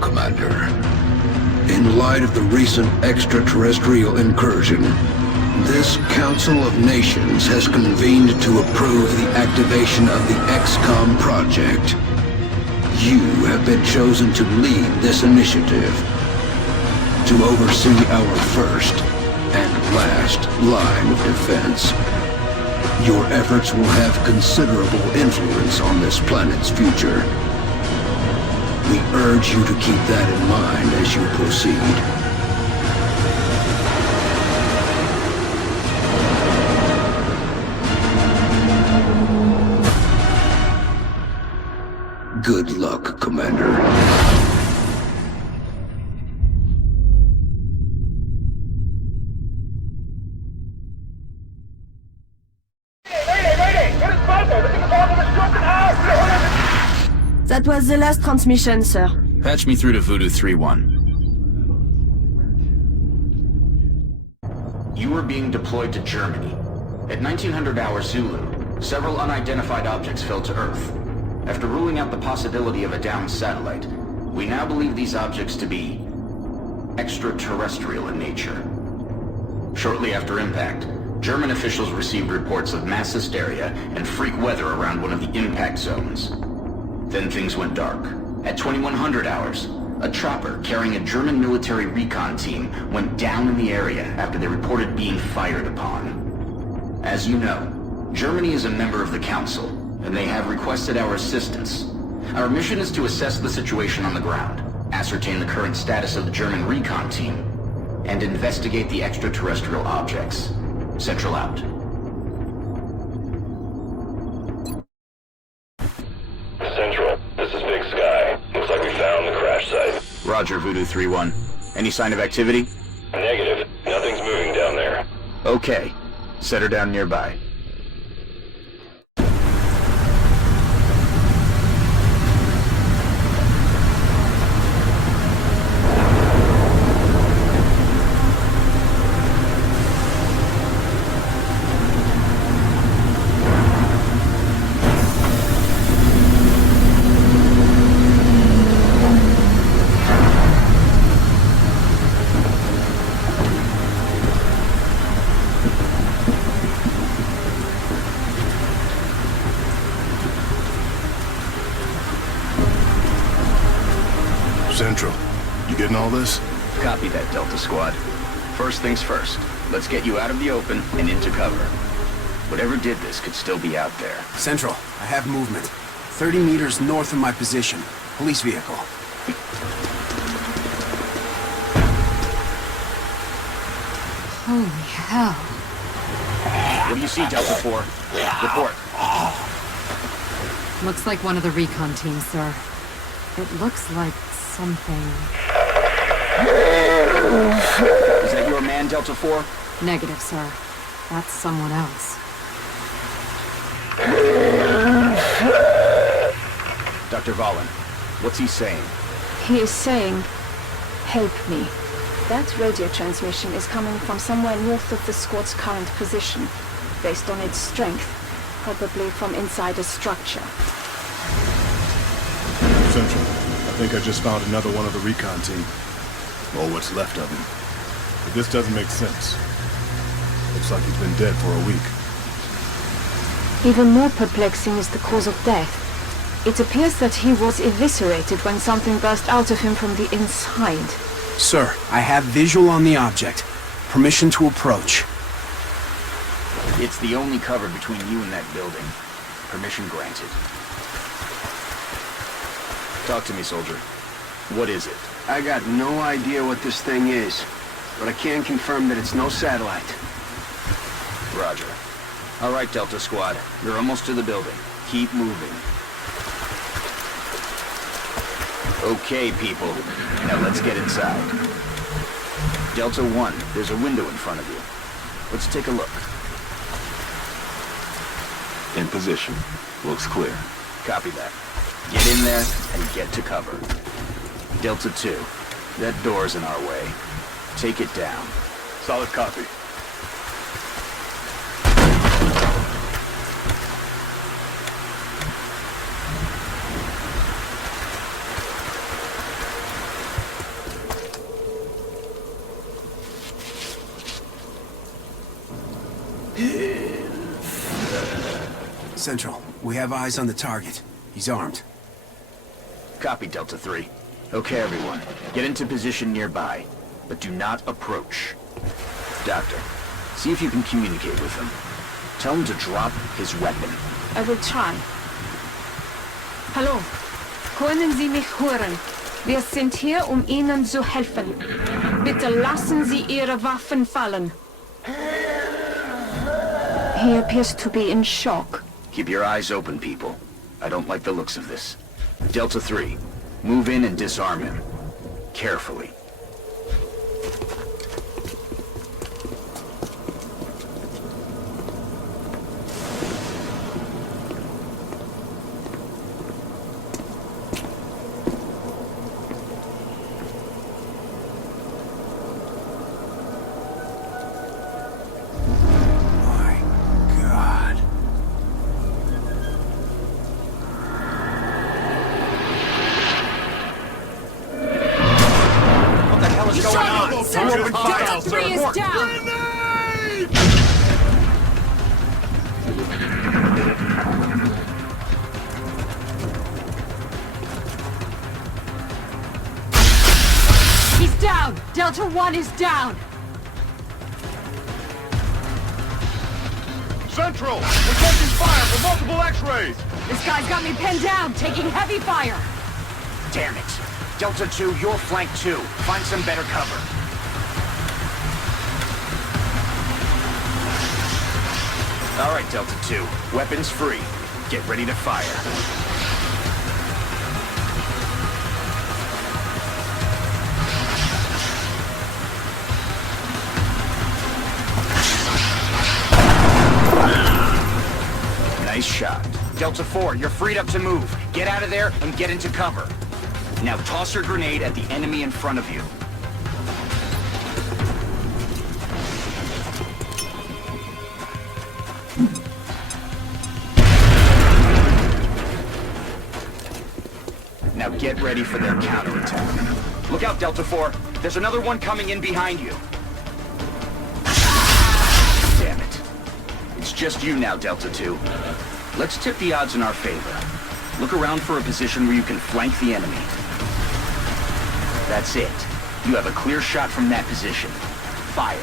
Commander. In light of the recent extraterrestrial incursion, this Council of Nations has convened to approve the activation of the XCOM project. You have been chosen to lead this initiative, to oversee our first and last line of defense. Your efforts will have considerable influence on this planet's future. We urge you to keep that in mind as you proceed. Good luck, Commander. That was the last transmission, sir. Patch me through to Voodoo 3-1. You were being deployed to Germany. At 1900 hours Zulu, several unidentified objects fell to Earth. After ruling out the possibility of a downed satellite, we now believe these objects to be extraterrestrial in nature. Shortly after impact, German officials received reports of mass hysteria and freak weather around one of the impact zones. Then things went dark. At 2100 hours, a chopper carrying a German military recon team went down in the area after they reported being fired upon. As you know, Germany is a member of the Council, and they have requested our assistance. Our mission is to assess the situation on the ground, ascertain the current status of the German recon team, and investigate the extraterrestrial objects. Central out. Central, this is Big Sky. Looks like we found the crash site. Roger, Voodoo 3-1. Any sign of activity? Negative. Nothing's moving down there. Okay. Set her down nearby. Central, you getting all this? Copy that, Delta Squad. First things first, let's get you out of the open and into cover. Whatever did this could still be out there. Central, I have movement. 30 meters north of my position. Police vehicle. Holy hell. What do you see, Delta 4? Report. Looks like one of the recon teams, sir. It looks like something... Is that your man, Delta 4? Negative, sir. That's someone else. Dr. Valen, what's he saying? He is saying, help me. That radio transmission is coming from somewhere north of the squad's current position, based on its strength, probably from inside a structure. Central, I think I just found another one of the recon team. Or what's left of him. But this doesn't make sense. Looks like he's been dead for a week. Even more perplexing is the cause of death. It appears that he was eviscerated when something burst out of him from the inside. Sir, I have visual on the object. Permission to approach. It's the only cover between you and that building. Permission granted. Talk to me, soldier. What is it? I got no idea what this thing is, but I can confirm that it's no satellite. Roger. All right, Delta Squad. You're almost to the building. Keep moving. Okay, people. Now let's get inside. Delta 1, there's a window in front of you. Let's take a look. In position. Looks clear. Copy that. Get in there and get to cover. Delta 2, that door's in our way. Take it down. Solid copy. Central, we have eyes on the target. He's armed. Copy, Delta 3. Okay, everyone. Get into position nearby, but do not approach. Doctor, see if you can communicate with him. Tell him to drop his weapon. I will try. Hallo, können Sie mich hören? Wir sind hier, Ihnen zu helfen. Bitte lassen Sie Ihre Waffen fallen. He appears to be in shock. Keep your eyes open, people. I don't like the looks of this. Delta 3, move in and disarm him. Carefully. Delta 3 is down! He's down! Delta 1 is down! Central! We're taking fire from multiple X-rays! This guy's got me pinned down, taking heavy fire! Damn it! Delta 2, you're flanked too. Find some better cover. All right, Delta 2. Weapons free. Get ready to fire. Nice shot. Delta 4, you're freed up to move. Get out of there and get into cover. Now toss your grenade at the enemy in front of you. Now get ready for their counterattack. Look out, Delta 4. There's another one coming in behind you. Damn it. It's just you now, Delta 2. Let's tip the odds in our favor. Look around for a position where you can flank the enemy. That's it. You have a clear shot from that position. Fire.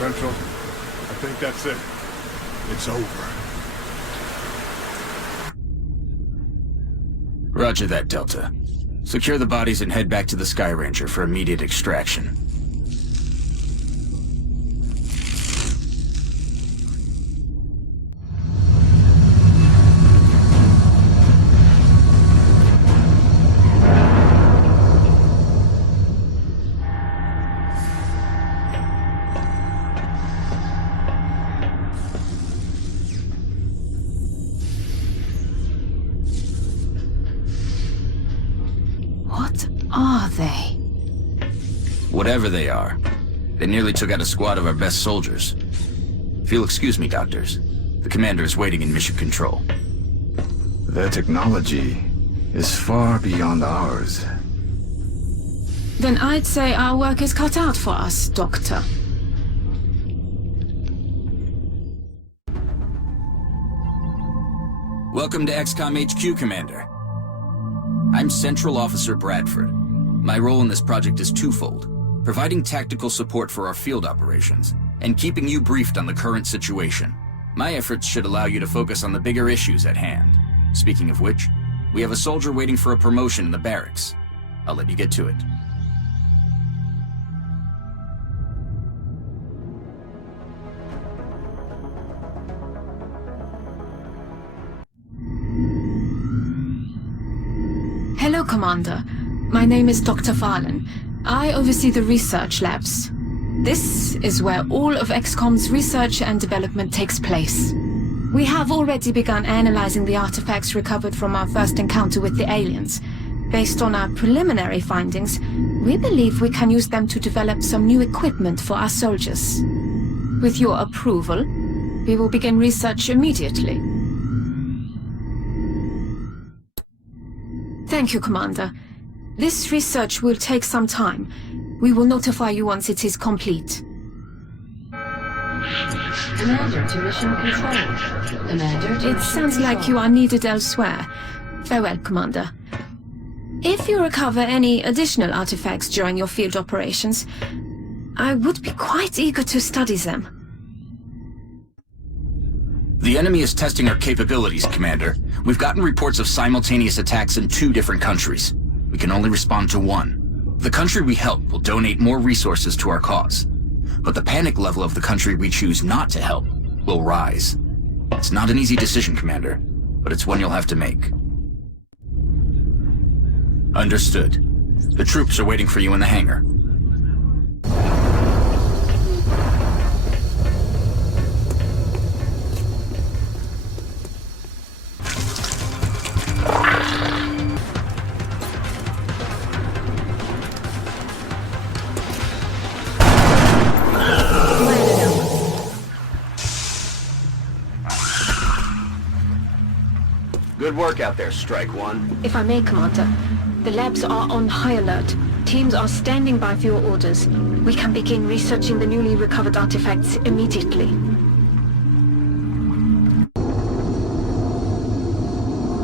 Central, I think that's it. It's over. Roger that, Delta. Secure the bodies and head back to the Sky Ranger for immediate extraction. What are they? Whatever they are, they nearly took out a squad of our best soldiers. If you'll excuse me, doctors, the commander is waiting in mission control. Their technology is far beyond ours. Then I'd say our work is cut out for us, Doctor. Welcome to XCOM HQ, Commander. I'm Central Officer Bradford. My role in this project is twofold: providing tactical support for our field operations, and keeping you briefed on the current situation. My efforts should allow you to focus on the bigger issues at hand. Speaking of which, we have a soldier waiting for a promotion in the barracks. I'll let you get to it. Hello, Commander. My name is Dr. Farlan. I oversee the research labs. This is where all of XCOM's research and development takes place. We have already begun analyzing the artifacts recovered from our first encounter with the aliens. Based on our preliminary findings, we believe we can use them to develop some new equipment for our soldiers. With your approval, we will begin research immediately. Thank you, Commander. This research will take some time. We will notify you once it is complete. Commander to mission control. Commander to It sounds like you are needed elsewhere. Farewell, Commander. If you recover any additional artifacts during your field operations, I would be quite eager to study them. The enemy is testing our capabilities, Commander. We've gotten reports of simultaneous attacks in 2 different countries. We can only respond to one. The country we help will donate more resources to our cause. But the panic level of the country we choose not to help will rise. It's not an easy decision, Commander, but it's one you'll have to make. Understood. The troops are waiting for you in the hangar. Good work out there, Strike One. If I may, Commander, the labs are on high alert. Teams are standing by for your orders. We can begin researching the newly recovered artifacts immediately.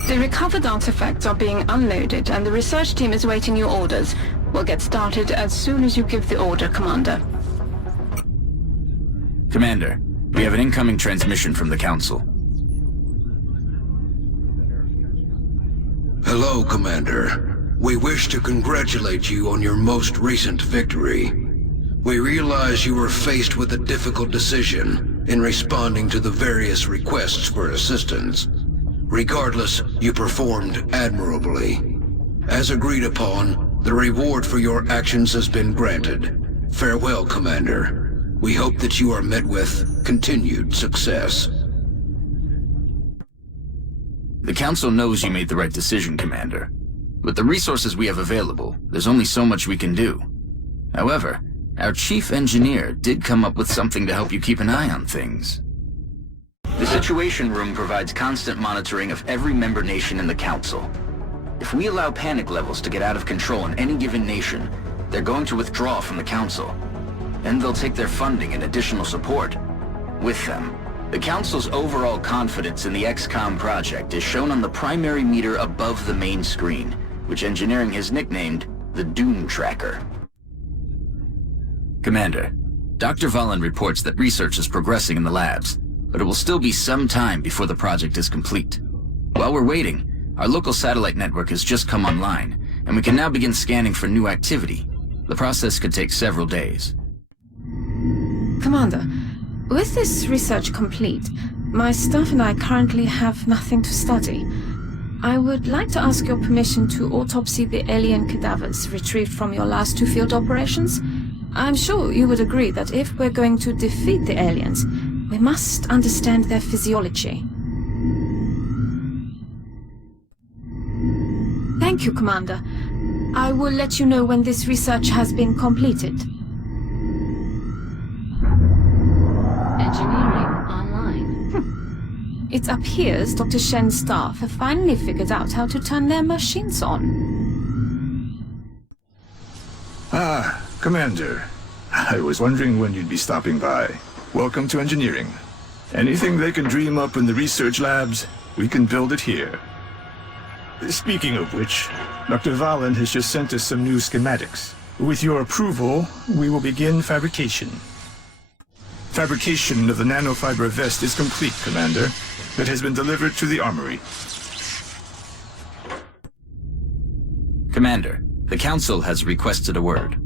The recovered artifacts are being unloaded, and the research team is waiting your orders. We'll get started as soon as you give the order, Commander. Commander, we have an incoming transmission from the Council. Hello, Commander. We wish to congratulate you on your most recent victory. We realize you were faced with a difficult decision in responding to the various requests for assistance. Regardless, you performed admirably. As agreed upon, the reward for your actions has been granted. Farewell, Commander. We hope that you are met with continued success. The Council knows you made the right decision, Commander. With the resources we have available, there's only so much we can do. However, our chief engineer did come up with something to help you keep an eye on things. The Situation Room provides constant monitoring of every member nation in the Council. If we allow panic levels to get out of control in any given nation, they're going to withdraw from the Council. And they'll take their funding and additional support with them. The Council's overall confidence in the XCOM project is shown on the primary meter above the main screen, which engineering has nicknamed the Doom Tracker. Commander, Dr. Valen reports that research is progressing in the labs, but it will still be some time before the project is complete. While we're waiting, our local satellite network has just come online, and we can now begin scanning for new activity. The process could take several days. Commander, with this research complete, my staff and I currently have nothing to study. I would like to ask your permission to autopsy the alien cadavers retrieved from your last 2 field operations. I'm sure you would agree that if we're going to defeat the aliens, we must understand their physiology. Thank you, Commander. I will let you know when this research has been completed. engineering online. It appears Dr. Shen's staff have finally figured out how to turn their machines on. Ah, Commander. I was wondering when you'd be stopping by. Welcome to engineering. Anything they can dream up in the research labs, we can build it here. Speaking of which, Dr. Valen has just sent us some new schematics. With your approval, we will begin fabrication. Fabrication of the nanofiber vest is complete, Commander. It has been delivered to the armory. Commander, the Council has requested a word.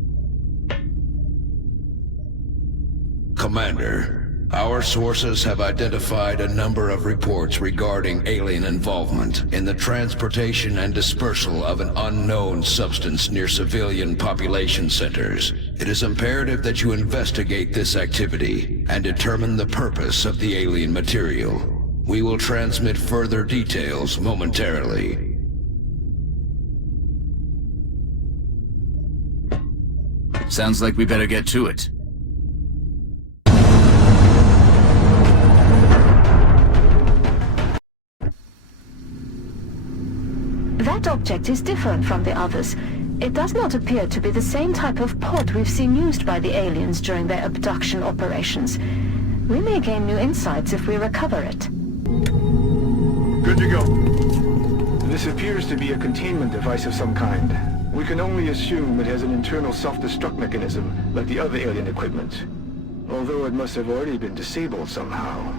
Commander, our sources have identified a number of reports regarding alien involvement in the transportation and dispersal of an unknown substance near civilian population centers. It is imperative that you investigate this activity and determine the purpose of the alien material. We will transmit further details momentarily. Sounds like we better get to it. That that object is different from the others. It does not appear to be the same type of pod we've seen used by the aliens during their abduction operations. We may gain new insights if we recover it. Good to go. This appears to be a containment device of some kind. We can only assume it has an internal self-destruct mechanism, like the other alien equipment. Although it must have already been disabled somehow.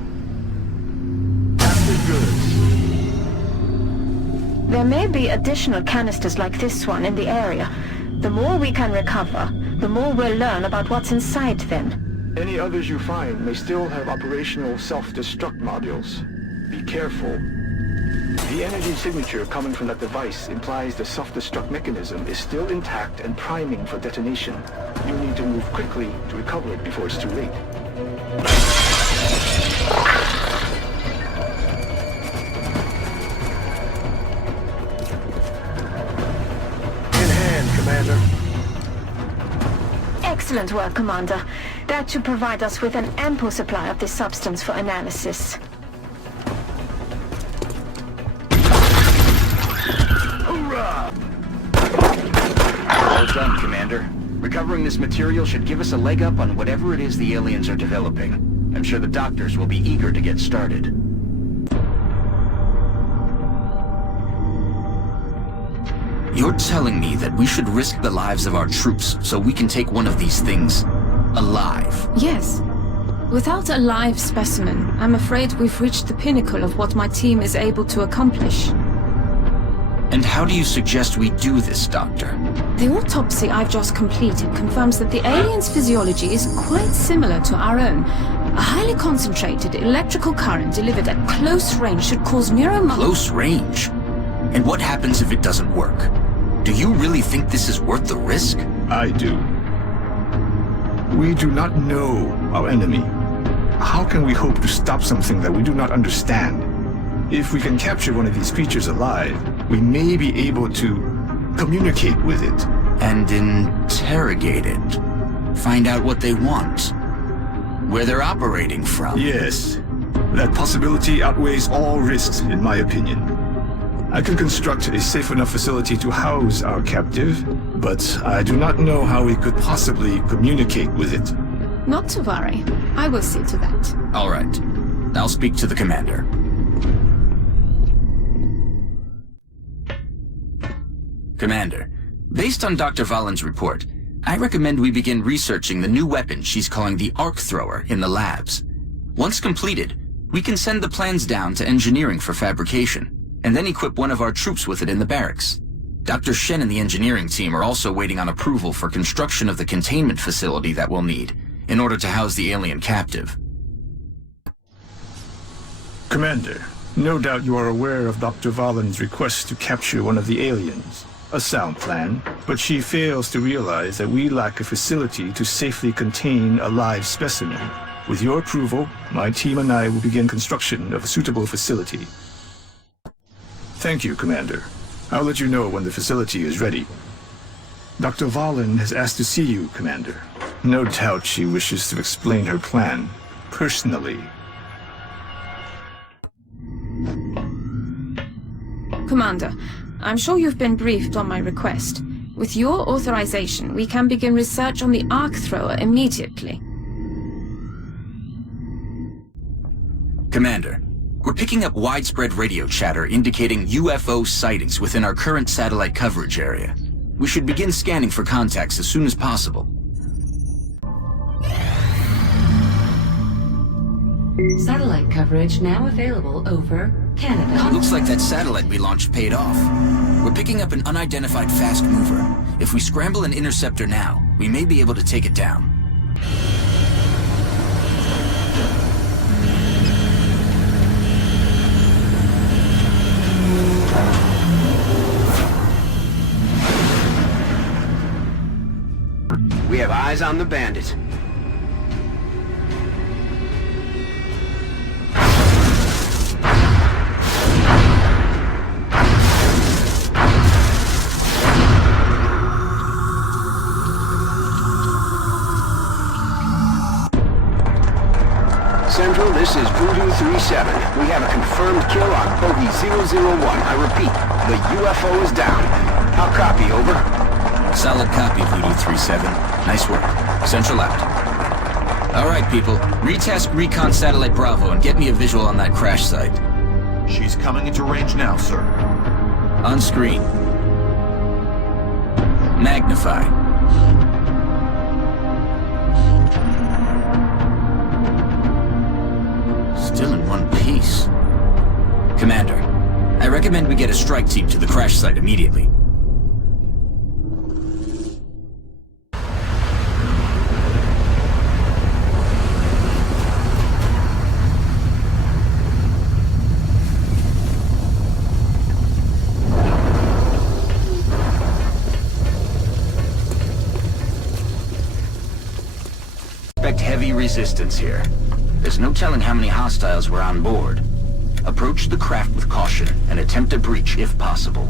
Captive goods. There may be additional canisters like this one in the area. The more we can recover, the more we'll learn about what's inside them. Any others you find may still have operational self-destruct modules. Be careful. The energy signature coming from that device implies the self-destruct mechanism is still intact and priming for detonation. You need to move quickly to recover it before it's too late. In hand, Commander. Excellent work, Commander. That should provide us with an ample supply of this substance for analysis. Well done, Commander. Recovering this material should give us a leg up on whatever it is the aliens are developing. I'm sure the doctors will be eager to get started. You're telling me that we should risk the lives of our troops so we can take one of these things alive? Yes. Without a live specimen, I'm afraid we've reached the pinnacle of what my team is able to accomplish. And how do you suggest we do this, Doctor? The autopsy I've just completed confirms that the alien's physiology is quite similar to our own. A highly concentrated electrical current delivered at close range should cause Close range? And what happens if it doesn't work? Do you really think this is worth the risk? I do. We do not know our enemy. How can we hope to stop something that we do not understand? If we can capture one of these creatures alive, we may be able to communicate with it. And interrogate it. Find out what they want. Where they're operating from. Yes. That possibility outweighs all risks, in my opinion. I can construct a safe enough facility to house our captive, but I do not know how we could possibly communicate with it. Not to worry. I will see to that. All right. I'll speak to the commander. Commander, based on Dr. Valen's report, I recommend we begin researching the new weapon she's calling the Arc Thrower in the labs. Once completed, we can send the plans down to engineering for fabrication, and then equip one of our troops with it in the barracks. Dr. Shen and the engineering team are also waiting on approval for construction of the containment facility that we'll need in order to house the alien captive. Commander, no doubt you are aware of Dr. Valen's request to capture one of the aliens. A sound plan, but she fails to realize that we lack a facility to safely contain a live specimen. With your approval, my team and I will begin construction of a suitable facility. Thank you, Commander. I'll let you know when the facility is ready. Dr. Valen has asked to see you, Commander. No doubt she wishes to explain her plan, personally. Commander, I'm sure you've been briefed on my request. With your authorization, we can begin research on the Arc Thrower immediately. Commander, we're picking up widespread radio chatter indicating UFO sightings within our current satellite coverage area. We should begin scanning for contacts as soon as possible. Satellite coverage now available over Canada. Looks like that satellite we launched paid off. We're picking up an unidentified fast mover. If we scramble an interceptor now, we may be able to take it down. We have eyes on the bandit. Central, this is Voodoo 3-7. We have a confirmed kill on Bogey 001. I repeat, The UFO is down. How copy, over? Solid copy, Voodoo 3-7. Nice work. Central out. Alright, people. Retask Recon Satellite Bravo and get me a visual on that crash site. She's coming into range now, sir. On screen. Magnify. Still in one piece. Commander, I recommend we get a strike team to the crash site immediately. Expect heavy resistance here. There's no telling how many hostiles were on board. Approach the craft with caution and attempt a breach if possible.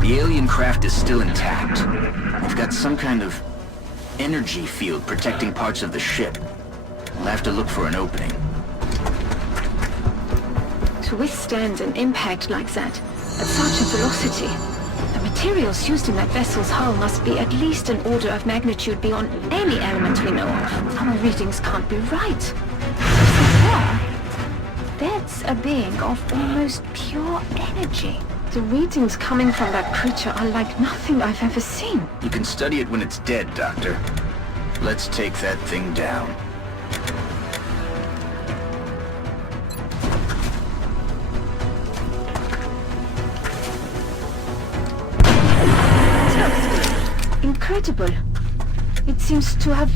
The alien craft is still intact. They've got some kind of energy field protecting parts of the ship. We'll have to look for an opening. To withstand an impact like that, at such a velocity, the materials used in that vessel's hull must be at least an order of magnitude beyond any element we know of. Our readings can't be right. That's a being of almost pure energy. The readings coming from that creature are like nothing I've ever seen. You can study it when it's dead, Doctor. Let's take that thing down. Incredible. It seems to have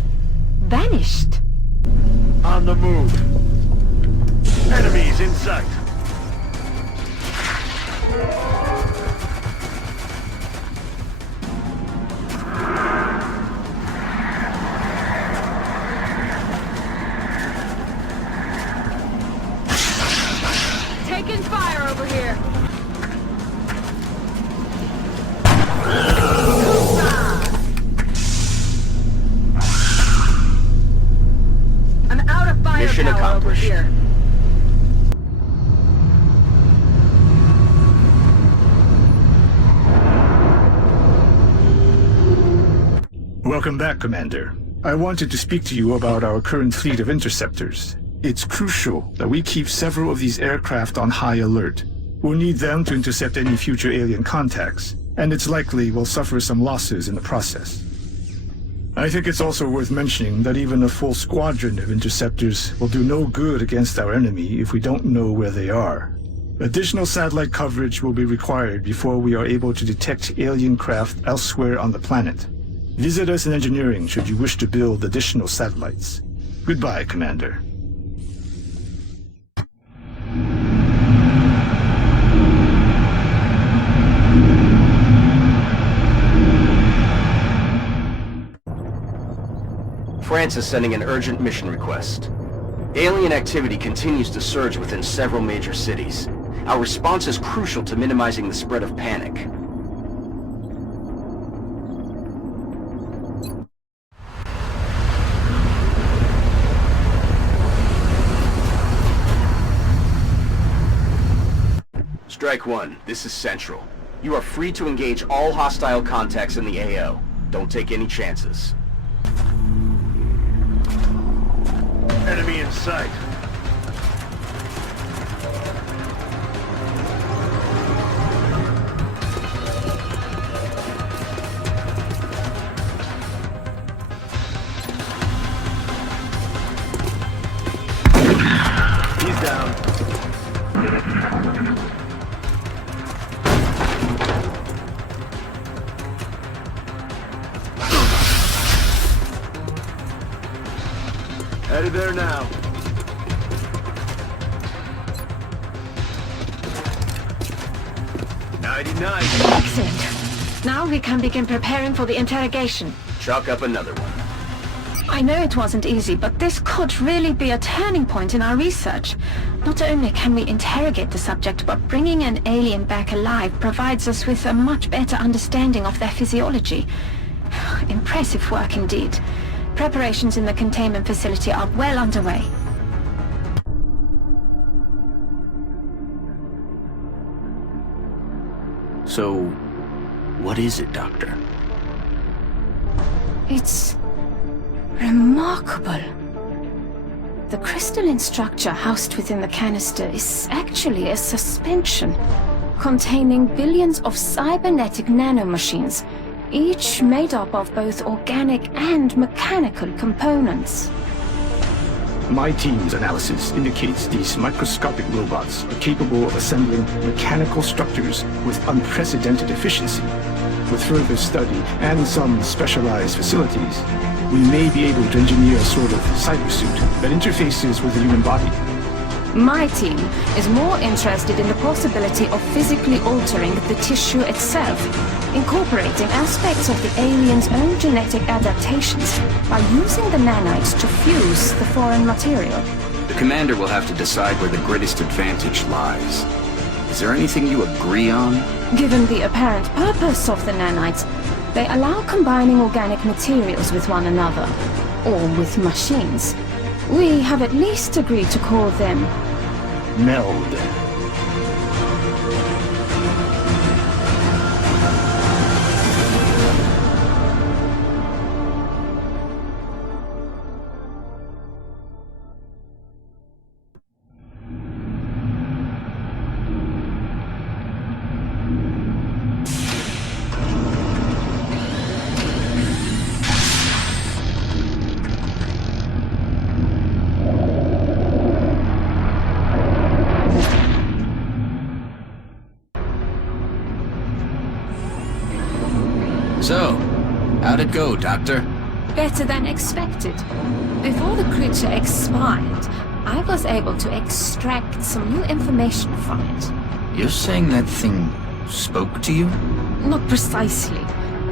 vanished. On the move. Enemies in sight. Taking fire over here. I'm out of firepower. Mission accomplished. Over here. Welcome back, Commander. I wanted to speak to you about our current fleet of interceptors. It's crucial that we keep several of these aircraft on high alert. We'll need them to intercept any future alien contacts, and it's likely we'll suffer some losses in the process. I think it's also worth mentioning that even a full squadron of interceptors will do no good against our enemy if we don't know where they are. Additional satellite coverage will be required before we are able to detect alien craft elsewhere on the planet. Visit us in engineering should you wish to build additional satellites. Goodbye, Commander. France is sending an urgent mission request. Alien activity continues to surge within several major cities. Our response is crucial to minimizing the spread of panic. Strike 1, this is Central. You are free to engage all hostile contacts in the AO. Don't take any chances. Enemy in sight. He's down. Headed there now. Excellent. Now we can begin preparing for the interrogation. Chalk up another one. I know it wasn't easy, but this could really be a turning point in our research. Not only can we interrogate the subject, but bringing an alien back alive provides us with a much better understanding of their physiology. Impressive work indeed. Preparations in the containment facility are well underway. So, what is it, Doctor? It's remarkable. The crystalline structure housed within the canister is actually a suspension containing billions of cybernetic nanomachines, each made up of both organic and mechanical components. My team's analysis indicates these microscopic robots are capable of assembling mechanical structures with unprecedented efficiency. With further study and some specialized facilities, we may be able to engineer a sort of cybersuit that interfaces with the human body. My team is more interested in the possibility of physically altering the tissue itself, incorporating aspects of the alien's own genetic adaptations by using the nanites to fuse the foreign material. The Commander will have to decide where the greatest advantage lies. Is there anything you agree on? Given the apparent purpose of the nanites, they allow combining organic materials with one another, or with machines. We have at least agreed to call them Meld. So, how'd it go, Doctor? better than expected. Before the creature expired, I was able to extract some new information from it. You're saying that thing spoke to you? Not precisely,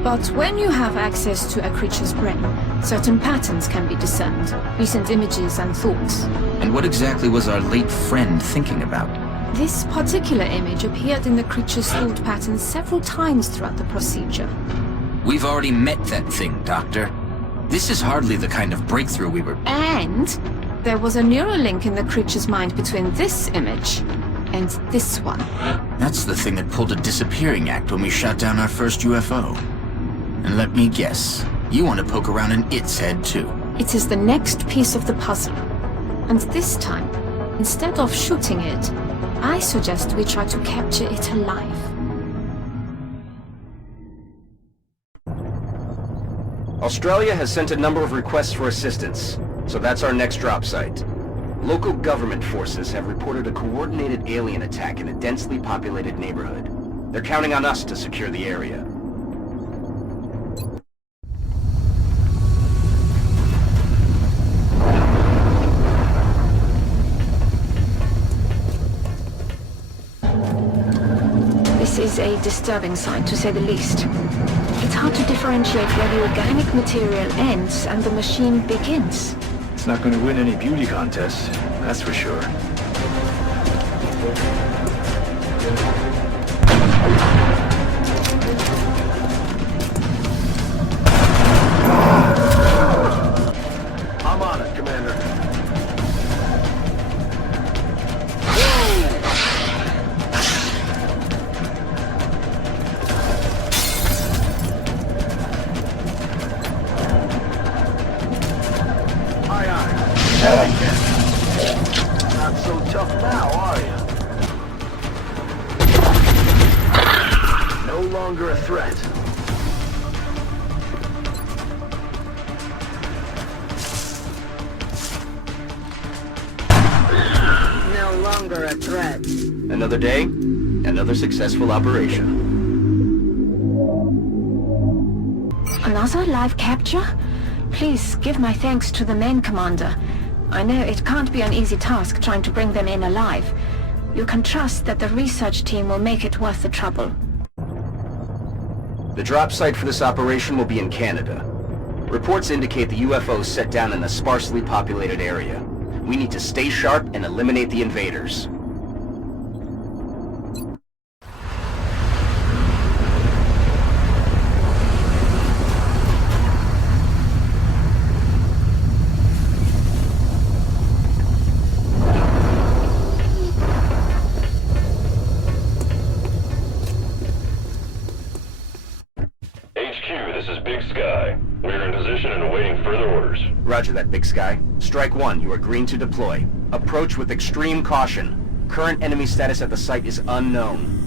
but when you have access to a creature's brain, certain patterns can be discerned, recent images and thoughts. And what exactly was our late friend thinking about? This particular image appeared in the creature's thought patterns several times throughout the procedure. We've already met that thing, Doctor. This is hardly the kind of breakthrough we were... And there was a neural link in the creature's mind between this image and this one. That's the thing that pulled a disappearing act when we shot down our first UFO. And let me guess, you want to poke around in its head too. It is the next piece of the puzzle. And this time, instead of shooting it, I suggest we try to capture it alive. Australia has sent a number of requests for assistance, so that's our next drop site. Local government forces have reported a coordinated alien attack in a densely populated neighborhood. They're counting on us to secure the area. This is a disturbing sign, to say the least. It's hard to differentiate where the organic material ends and the machine begins. It's not going to win any beauty contests, that's for sure. I'm on it, Commander. Not so tough now, are you? No longer a threat. No longer a threat. Another day, another successful operation. Another live capture? Please give my thanks to the main commander. I know it can't be an easy task trying to bring them in alive. You can trust that the research team will make it worth the trouble. The drop site for this operation will be in Canada. Reports indicate the UFO set down in a sparsely populated area. We need to stay sharp and eliminate the invaders. this is Big Sky. We're in position and awaiting further orders. Roger that, Big Sky. Strike 1, you are green to deploy. Approach with extreme caution. Current enemy status at the site is unknown.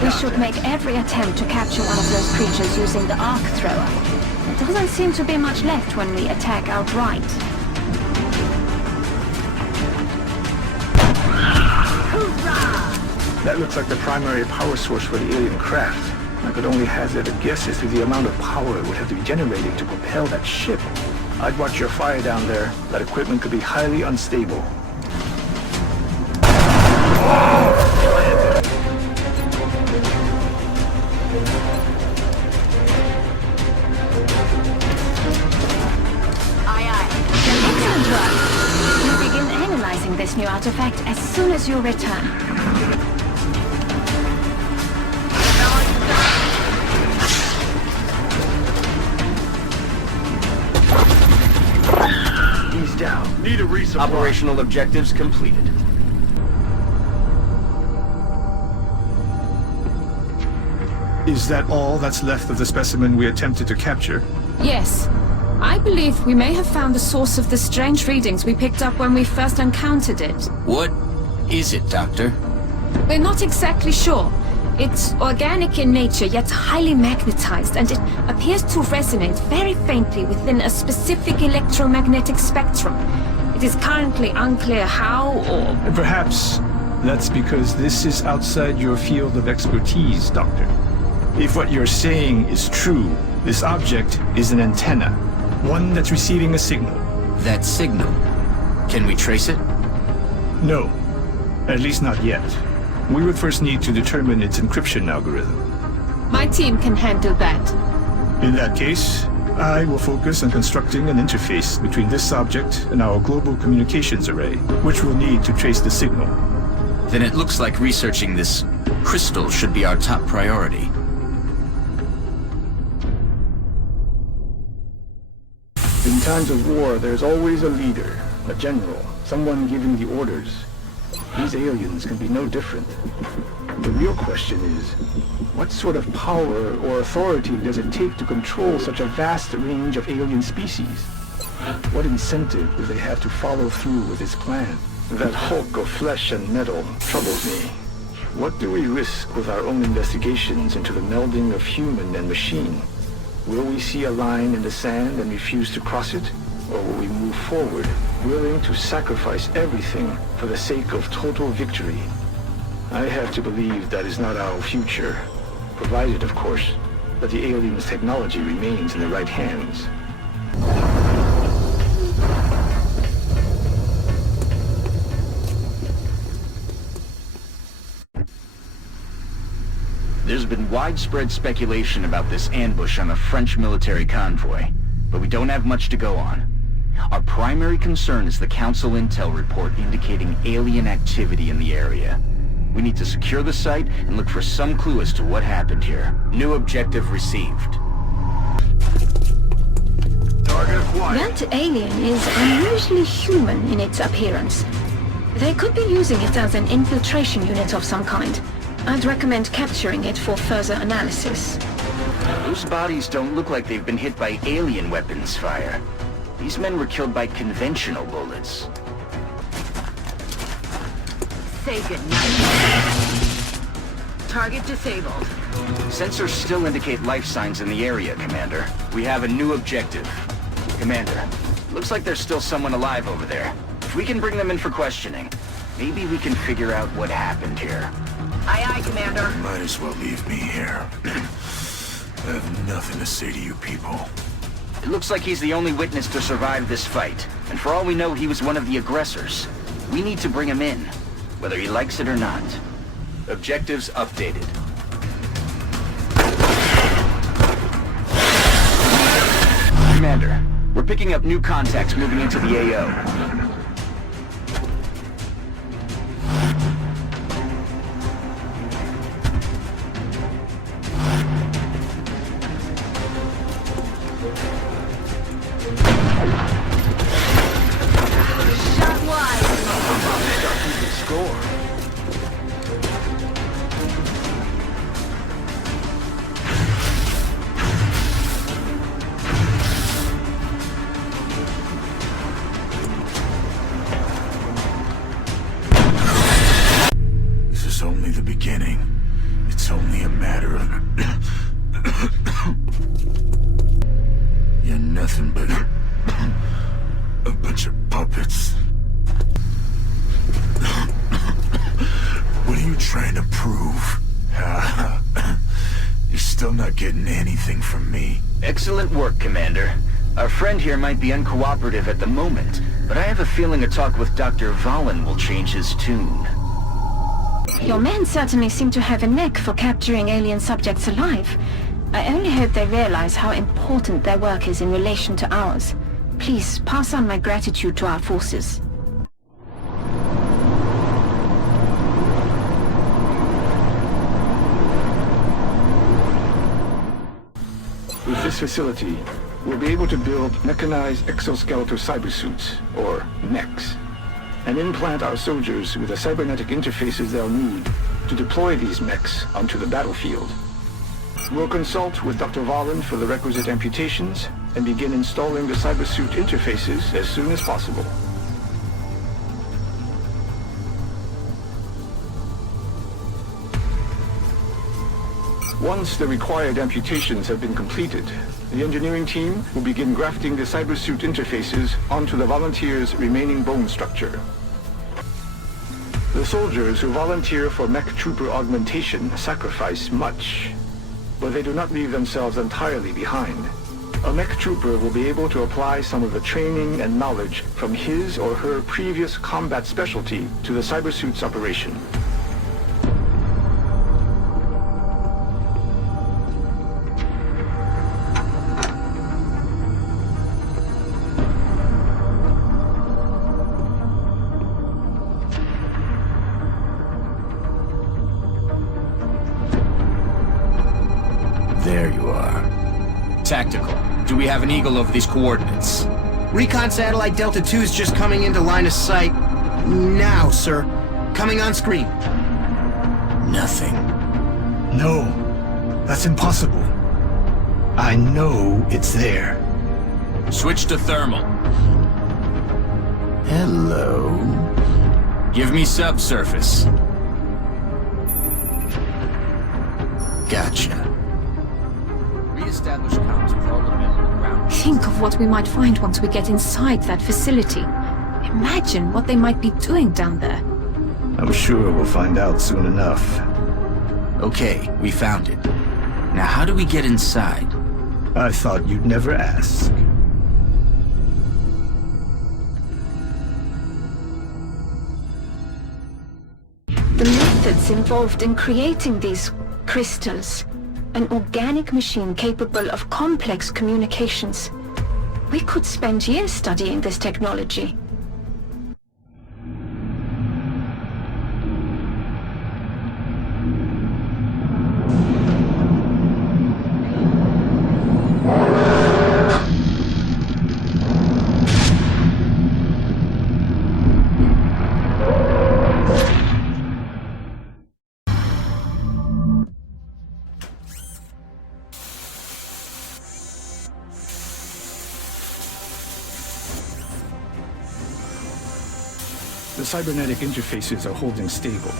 We should make every attempt to capture one of those creatures using the arc thrower. There doesn't seem to be much left when we attack outright. That looks like the primary power source for the alien craft. I could only hazard a guess as to the amount of power it would have to be generating to propel that ship. I'd watch your fire down there. That equipment could be highly unstable. Excellent work. We'll begin analyzing this new artifact as soon as you return. He's down. Need a resupply. Operational objectives completed. Is that all that's left of the specimen we attempted to capture? Yes. I believe we may have found the source of the strange readings we picked up when we first encountered it. What is it, Doctor? We're not exactly sure. It's organic in nature, yet highly magnetized, and it appears to resonate very faintly within a specific electromagnetic spectrum. It is currently unclear how or... Perhaps that's because this is outside your field of expertise, Doctor. If what you're saying is true, this object is an antenna. One that's receiving a signal. That signal. Can we trace it? No. At least not yet. We would first need to determine its encryption algorithm. My team can handle that. In that case, I will focus on constructing an interface between this object and our global communications array, which we'll need to trace the signal. Then it looks like researching this crystal should be our top priority. In times of war, there's always a leader, a general, someone giving the orders. These aliens can be no different. The real question is, what sort of power or authority does it take to control such a vast range of alien species? What incentive do they have to follow through with this plan? That hulk of flesh and metal troubles me. What do we risk with our own investigations into the melding of human and machine? Will we see a line in the sand and refuse to cross it? Or will we move forward, willing to sacrifice everything for the sake of total victory? I have to believe that is not our future, provided, of course, that the aliens' technology remains in the right hands. There's been widespread speculation about this ambush on a French military convoy, but we don't have much to go on. Our primary concern is the Council intel report indicating alien activity in the area. We need to secure the site and look for some clue as to what happened here. New objective received. Target acquired. That alien is unusually human in its appearance. They could be using it as an infiltration unit of some kind. I'd recommend capturing it for further analysis. Those bodies don't look like they've been hit by alien weapons fire. These men were killed by conventional bullets. Say goodnight. Target disabled. Sensors still indicate life signs in the area, Commander. We have a new objective. Commander, looks like there's still someone alive over there. If we can bring them in for questioning, maybe we can figure out what happened here. Aye, aye, Commander. Might as well leave me here. I have nothing to say to you people. It looks like he's the only witness to survive this fight. And for all we know, he was one of the aggressors. We need to bring him in, whether he likes it or not. Objectives updated. Commander, we're picking up new contacts moving into the AO. matter of... You're nothing but a bunch of puppets. What are you trying to prove? You're still not getting anything from me. Excellent work, Commander. Our friend here might be uncooperative at the moment, but I have a feeling a talk with Dr. Valen will change his tune. Your men certainly seem to have a knack for capturing alien subjects alive. I only hope they realize how important their work is in relation to ours. Please pass on my gratitude to our forces. With this facility, we'll be able to build mechanized exoskeletal cybersuits, or mechs, and implant our soldiers with the cybernetic interfaces they'll need to deploy these mechs onto the battlefield. We'll consult with Dr. Valen for the requisite amputations and begin installing the cybersuit interfaces as soon as possible. Once the required amputations have been completed, the engineering team will begin grafting the cybersuit interfaces onto the volunteers' remaining bone structure. The soldiers who volunteer for mech trooper augmentation sacrifice much, but they do not leave themselves entirely behind. A mech trooper will be able to apply some of the training and knowledge from his or her previous combat specialty to the cybersuit's operation. There you are. Tactical. Do we have an eagle over these coordinates? Recon satellite Delta 2 is just coming into line of sight. Now, sir. Coming on screen. Nothing. No, that's impossible. I know it's there. Switch to thermal. Hello. Give me subsurface. Gotcha. Re-establish comms with all available ground. Think of what we might find once we get inside that facility. Imagine what they might be doing down there. I'm sure we'll find out soon enough. Okay, we found it. Now how do we get inside? I thought you'd never ask. The methods involved in creating these crystals, an organic machine capable of complex communications. We could spend years studying this technology. The cybernetic interfaces are holding stable,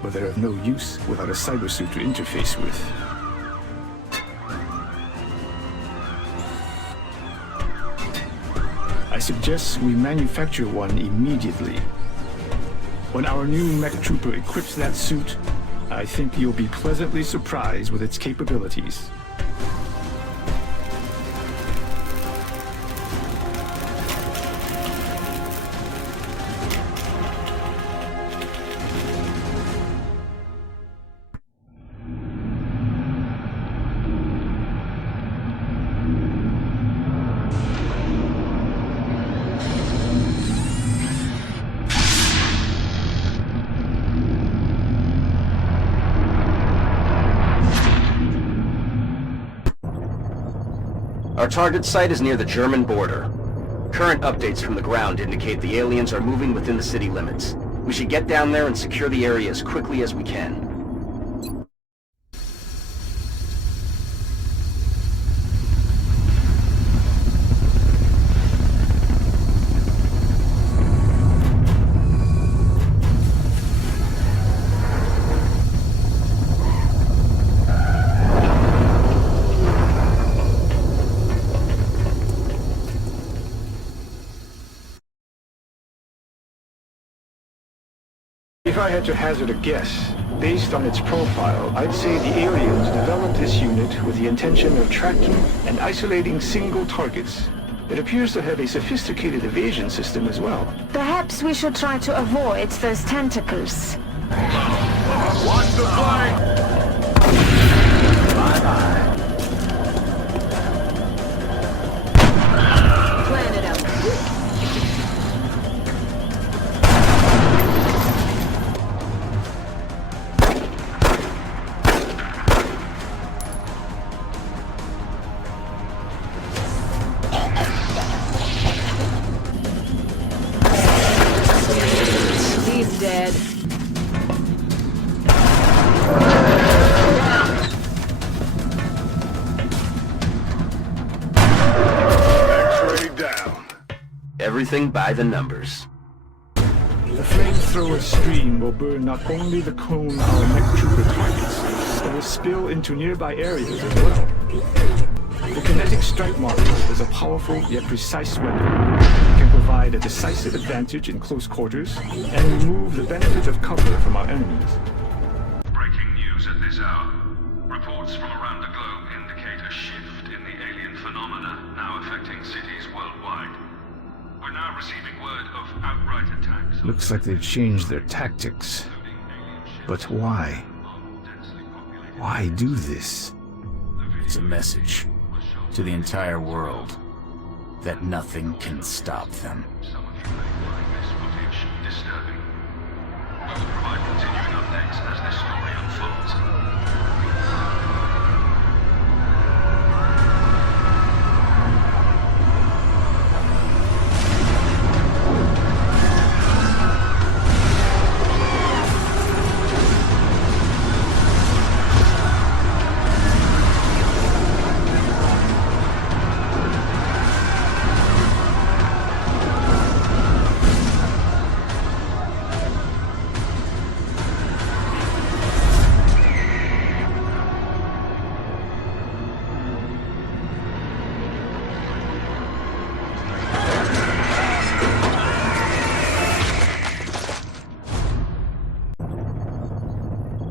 but they're of no use without a cybersuit to interface with. I suggest we manufacture one immediately. When our new mech trooper equips that suit, I think you'll be pleasantly surprised with its capabilities. Our target site is near the German border. Current updates from the ground indicate the aliens are moving within the city limits. We should get down there and secure the area as quickly as we can. If I had to hazard a guess, based on its profile, I'd say the aliens developed this unit with the intention of tracking and isolating single targets. It appears to have a sophisticated evasion system as well. Perhaps we should try to avoid those tentacles. Watch the flank! Bye-bye. Plan it out. He's dead. X-ray down. Everything by the numbers. The flamethrower stream will burn not only the cone our mech trooper targets, but will spill into nearby areas as well. The kinetic strike marker is a powerful yet precise weapon. It can provide a decisive advantage in close quarters and remove the benefit of cover from our enemies. Breaking news at this hour. Reports from around the globe indicate a shift in the alien phenomena now affecting cities worldwide. We're now receiving word of outright attacks. Looks like they've changed their tactics. But why? Why do this? It's a message to the entire world that nothing can stop them. Some of you may find this footage disturbing. We will provide continuing updates as this story unfolds.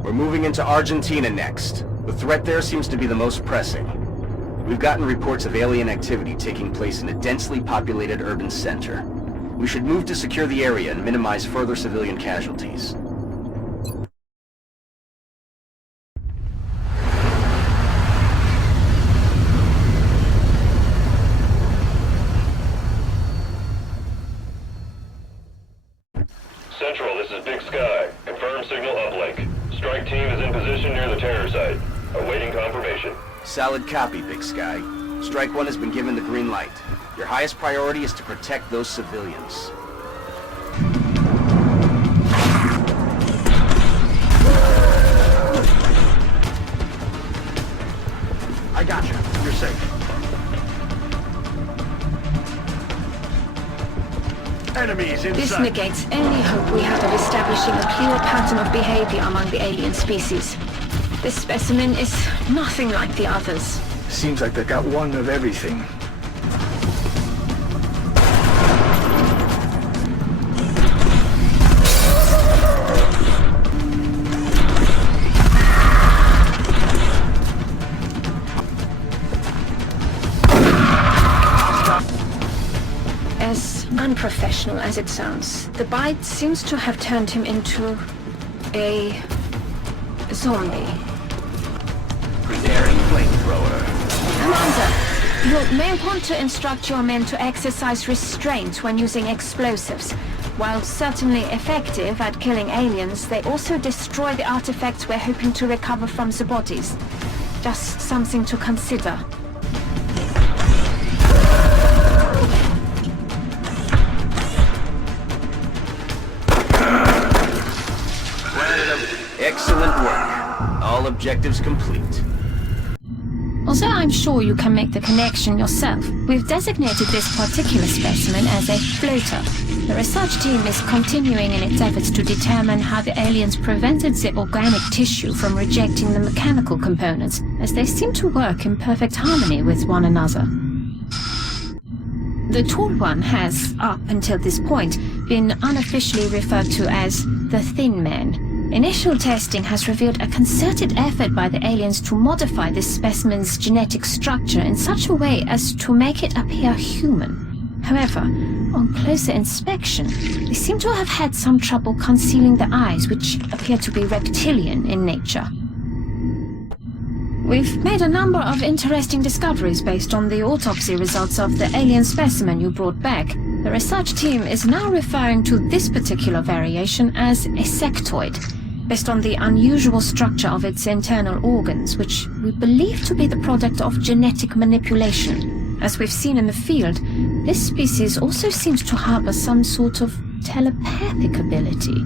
We're moving into Argentina next. The threat there seems to be the most pressing. We've gotten reports of alien activity taking place in a densely populated urban center. We should move to secure the area and minimize further civilian casualties. Central, this is Big Sky. Confirm signal uplink. Strike team is in position near the terror site. Awaiting confirmation. Solid copy, Big Sky. Strike 1 has been given the green light. Your highest priority is to protect those civilians. I got you. You're safe. Enemies inside. This negates any hope we had of establishing a clear pattern of behavior among the alien species. This specimen is nothing like the others. Seems like they've got one of everything. As unprofessional as it sounds, the bite seems to have turned him into a zombie. Preparing flamethrower. Commander, you may want to instruct your men to exercise restraint when using explosives. While certainly effective at killing aliens, they also destroy the artifacts we're hoping to recover from the bodies. Just something to consider. Excellent work. All objectives complete. Although I'm sure you can make the connection yourself, we've designated this particular specimen as a floater. The research team is continuing in its efforts to determine how the aliens prevented the organic tissue from rejecting the mechanical components, as they seem to work in perfect harmony with one another. The Tall One has, up until this point, been unofficially referred to as the Thin Man. Initial testing has revealed a concerted effort by the aliens to modify this specimen's genetic structure in such a way as to make it appear human. However, on closer inspection, they seem to have had some trouble concealing the eyes, which appear to be reptilian in nature. We've made a number of interesting discoveries based on the autopsy results of the alien specimen you brought back. The research team is now referring to this particular variation as a sectoid, based on the unusual structure of its internal organs, which we believe to be the product of genetic manipulation. As we've seen in the field, this species also seems to harbor some sort of telepathic ability.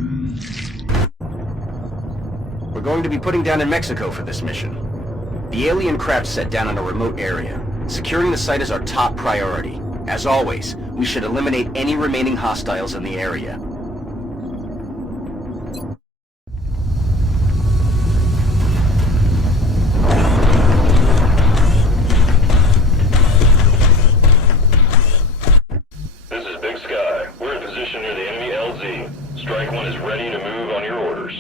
We're going to be putting down in Mexico for this mission. The alien craft set down in a remote area. Securing the site is our top priority. As always, we should eliminate any remaining hostiles in the area. This is Big Sky. We're in position near the enemy LZ. Strike One is ready to move on your orders.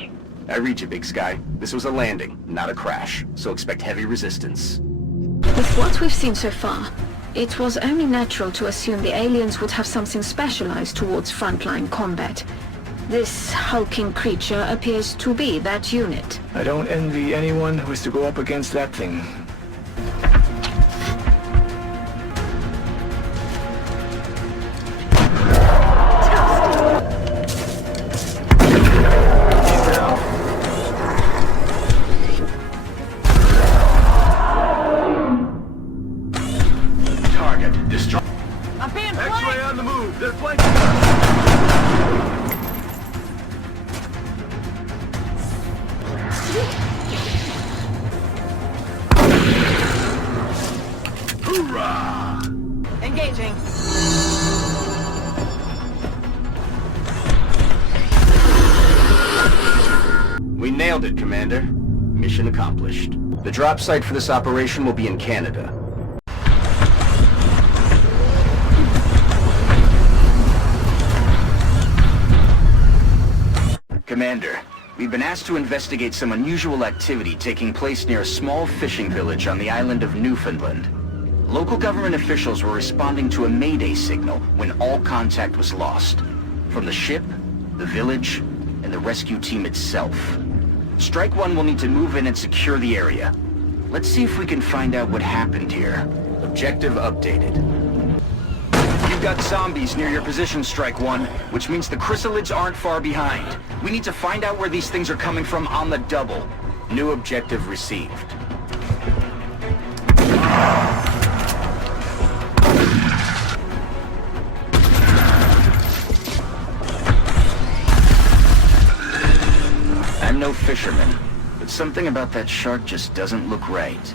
I read you, Big Sky. This was a landing, not a crash, so expect heavy resistance. With what we've seen so far, it was only natural to assume the aliens would have something specialized towards frontline combat. This hulking creature appears to be that unit. I don't envy anyone who is to go up against that thing. X-ray on the move. They're flanking. Hoorah! Engaging. We nailed it, Commander. Mission accomplished. The drop site for this operation will be in Canada. Commander, we've been asked to investigate some unusual activity taking place near a small fishing village on the island of Newfoundland. Local government officials were responding to a Mayday signal when all contact was lost. From the ship, the village, and the rescue team itself. Strike One will need to move in and secure the area. Let's see if we can find out what happened here. Objective updated. You've got zombies near your position, Strike One, which means the chrysalids aren't far behind. We need to find out where these things are coming from on the double. New objective received. I'm no fisherman, but something about that shark just doesn't look right.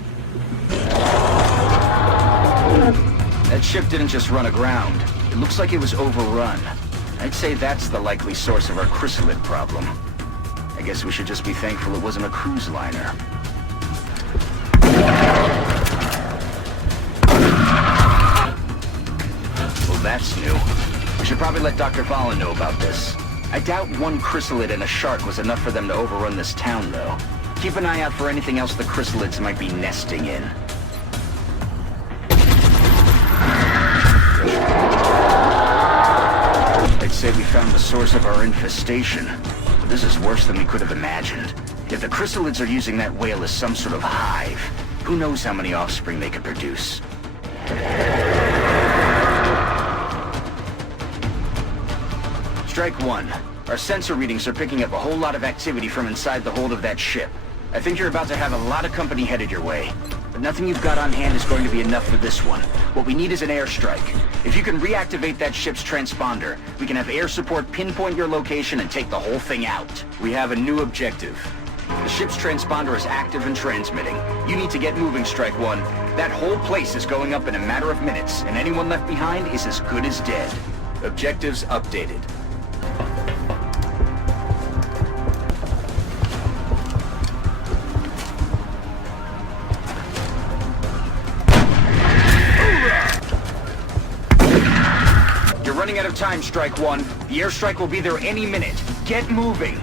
That ship didn't just run aground. It looks like it was overrun. I'd say that's the likely source of our chrysalid problem. I guess we should just be thankful it wasn't a cruise liner. Well, that's new. We should probably let Dr. Valen know about this. I doubt one chrysalid and a shark was enough for them to overrun this town, though. Keep an eye out for anything else the chrysalids might be nesting in. I'd say we found the source of our infestation. But this is worse than we could have imagined. If the chrysalids are using that whale as some sort of hive, who knows how many offspring they could produce. Strike One. Our sensor readings are picking up a whole lot of activity from inside the hold of that ship. I think you're about to have a lot of company headed your way. But nothing you've got on hand is going to be enough for this one. What we need is an airstrike. If you can reactivate that ship's transponder, we can have air support pinpoint your location and take the whole thing out. We have a new objective. The ship's transponder is active and transmitting. You need to get moving, Strike One. That whole place is going up in a matter of minutes, and anyone left behind is as good as dead. Objectives updated. running out of time, Strike One. The airstrike will be there any minute. Get moving!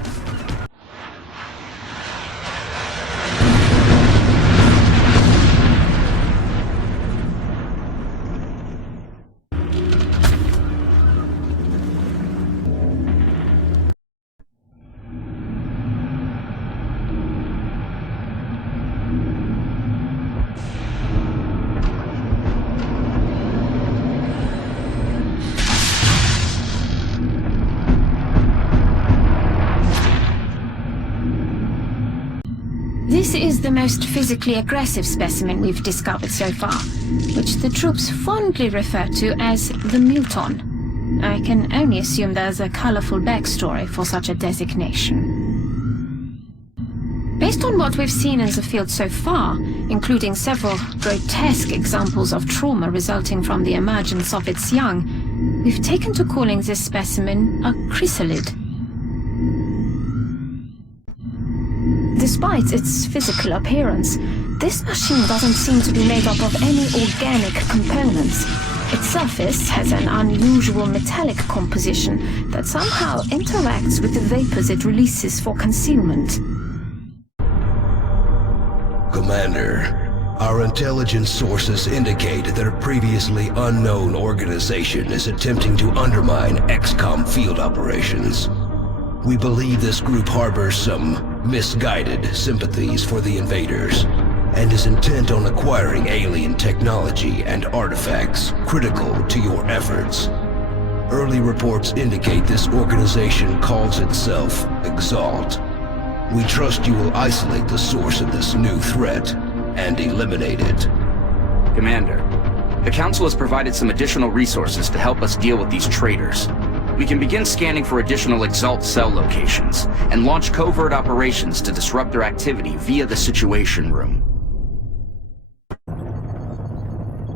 This is the most physically aggressive specimen we've discovered so far, which the troops fondly refer to as the Muton. I can only assume there's a colorful backstory for such a designation. Based on what we've seen in the field so far, including several grotesque examples of trauma resulting from the emergence of its young, we've taken to calling this specimen a chrysalid. Despite its physical appearance, this machine doesn't seem to be made up of any organic components. Its surface has an unusual metallic composition that somehow interacts with the vapors it releases for concealment. Commander, our intelligence sources indicate that a previously unknown organization is attempting to undermine XCOM field operations. We believe this group harbors some misguided sympathies for the invaders, and is intent on acquiring alien technology and artifacts critical to your efforts. Early reports indicate this organization calls itself Exalt. We trust you will isolate the source of this new threat and eliminate it. Commander, the Council has provided some additional resources to help us deal with these traitors. We can begin scanning for additional Exalt cell locations, and launch covert operations to disrupt their activity via the Situation Room.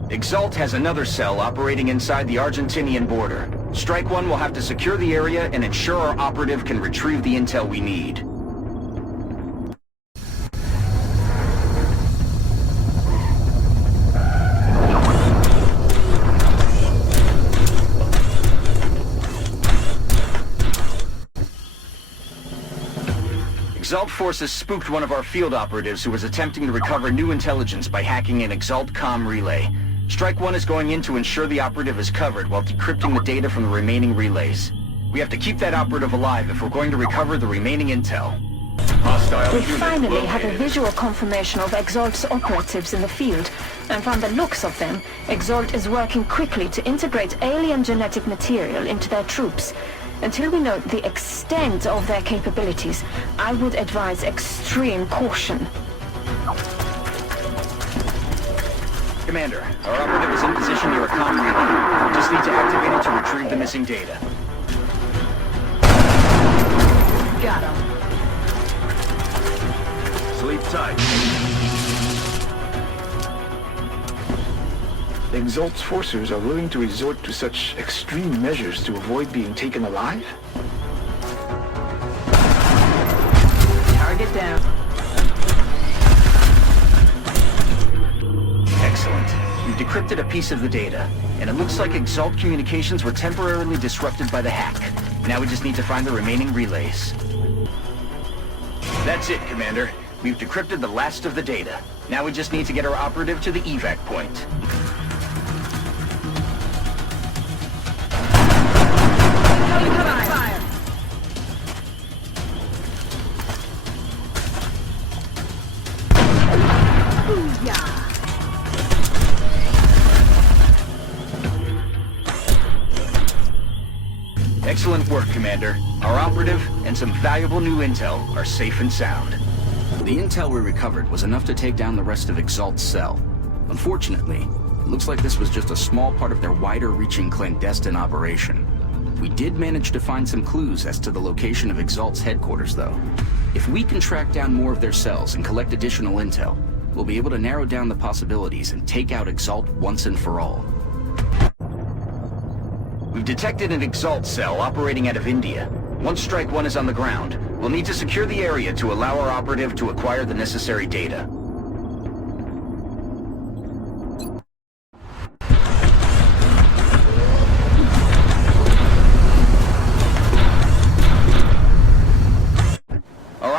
Exalt has another cell operating inside the Argentinian border. Strike One will have to secure the area and ensure our operative can retrieve the intel we need. Exalt forces spooked one of our field operatives who was attempting to recover new intelligence by hacking an Exalt comm relay. Strike One is going in to ensure the operative is covered while decrypting the data from the remaining relays. We have to keep that operative alive if we're going to recover the remaining intel. We finally have a visual confirmation of Exalt's operatives in the field, and from the looks of them, Exalt is working quickly to integrate alien genetic material into their troops. Until we know the extent of their capabilities, I would advise extreme caution. Commander, our operative is in position near a comm relay. We just need to activate it to retrieve the missing data. Got him. Sleep tight. Exalt's forces are willing to resort to such extreme measures to avoid being taken alive? Target down. Excellent. We've decrypted a piece of the data, and it looks like Exalt communications were temporarily disrupted by the hack. Now we just need to find the remaining relays. That's it, Commander. We've decrypted the last of the data. Now we just need to get our operative to the evac point. Fire! Booyah! Excellent work, Commander. Our operative and some valuable new intel are safe and sound. The intel we recovered was enough to take down the rest of Exalt's cell. Unfortunately, it looks like this was just a small part of their wider-reaching clandestine operation. We did manage to find some clues as to the location of Exalt's headquarters, though. If we can track down more of their cells and collect additional intel, we'll be able to narrow down the possibilities and take out Exalt once and for all. We've detected an Exalt cell operating out of India. Once Strike One is on the ground, we'll need to secure the area to allow our operative to acquire the necessary data.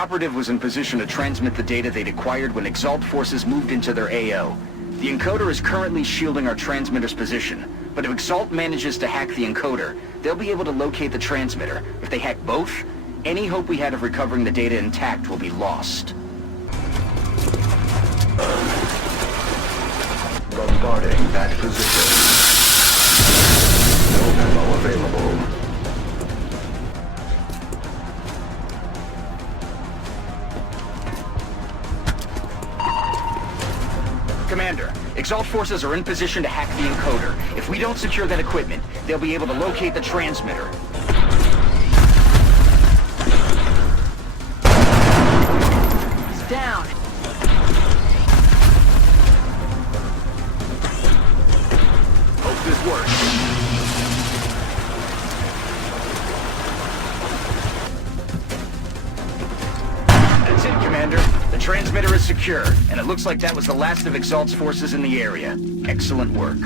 operative was in position to transmit the data they'd acquired when Exalt forces moved into their AO. The encoder is currently shielding our transmitter's position, but if Exalt manages to hack the encoder, they'll be able to locate the transmitter. If they hack both, any hope we had of recovering the data intact will be lost. Bombarding that position. No ammo available. Commander, Exalt forces are in position to hack the encoder. If we don't secure that equipment, they'll be able to locate the transmitter. He's down. Hope this works. That's it, Commander. The transmitter is secure, and it looks like that was the last of Exalt's forces in the area. Excellent work.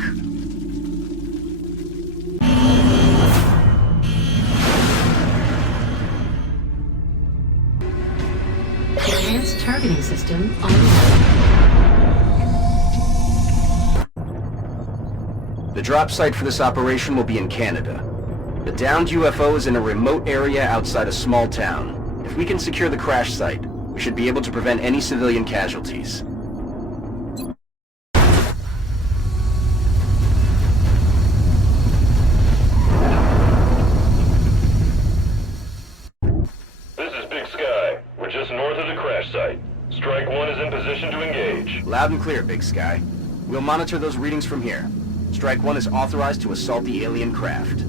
Advanced targeting system online. The drop site for this operation will be in Canada. The downed UFO is in a remote area outside a small town. If we can secure the crash site, we should be able to prevent any civilian casualties. This is Big Sky. We're just north of the crash site. Strike 1 is in position to engage. Loud and clear, Big Sky. We'll monitor those readings from here. Strike 1 is authorized to assault the alien craft.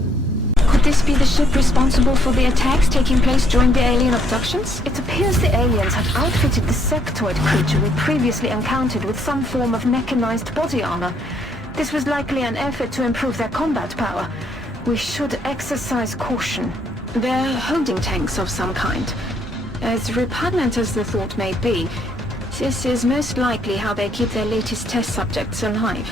Could this be the ship responsible for the attacks taking place during the alien abductions? It appears the aliens had outfitted the sectoid creature we previously encountered with some form of mechanized body armor. This was likely an effort to improve their combat power. We should exercise caution. They're holding tanks of some kind. As repugnant as the thought may be, this is most likely how they keep their latest test subjects alive.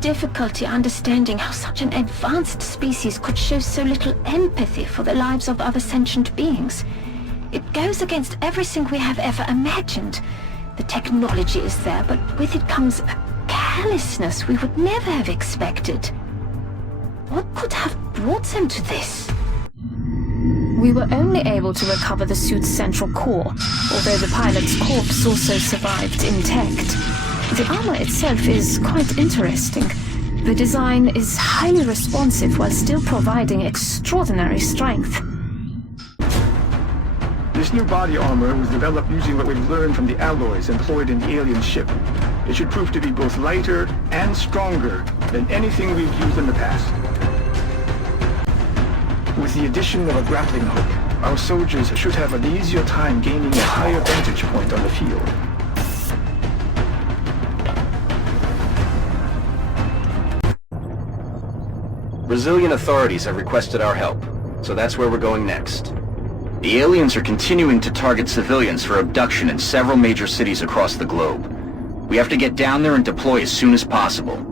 Difficulty understanding how such an advanced species could show so little empathy for the lives of other sentient beings. It goes against everything we have ever imagined. The technology is there, but with it comes a callousness we would never have expected. What could have brought them to this? We were only able to recover the suit's central core, although the pilot's corpse also survived intact. The armor itself is quite interesting. The design is highly responsive while still providing extraordinary strength. This new body armor was developed using what we've learned from the alloys employed in the alien ship. It should prove to be both lighter and stronger than anything we've used in the past. With the addition of a grappling hook, our soldiers should have an easier time gaining a higher vantage point on the field. Brazilian authorities have requested our help, so that's where we're going next. The aliens are continuing to target civilians for abduction in several major cities across the globe. We have to get down there and deploy as soon as possible.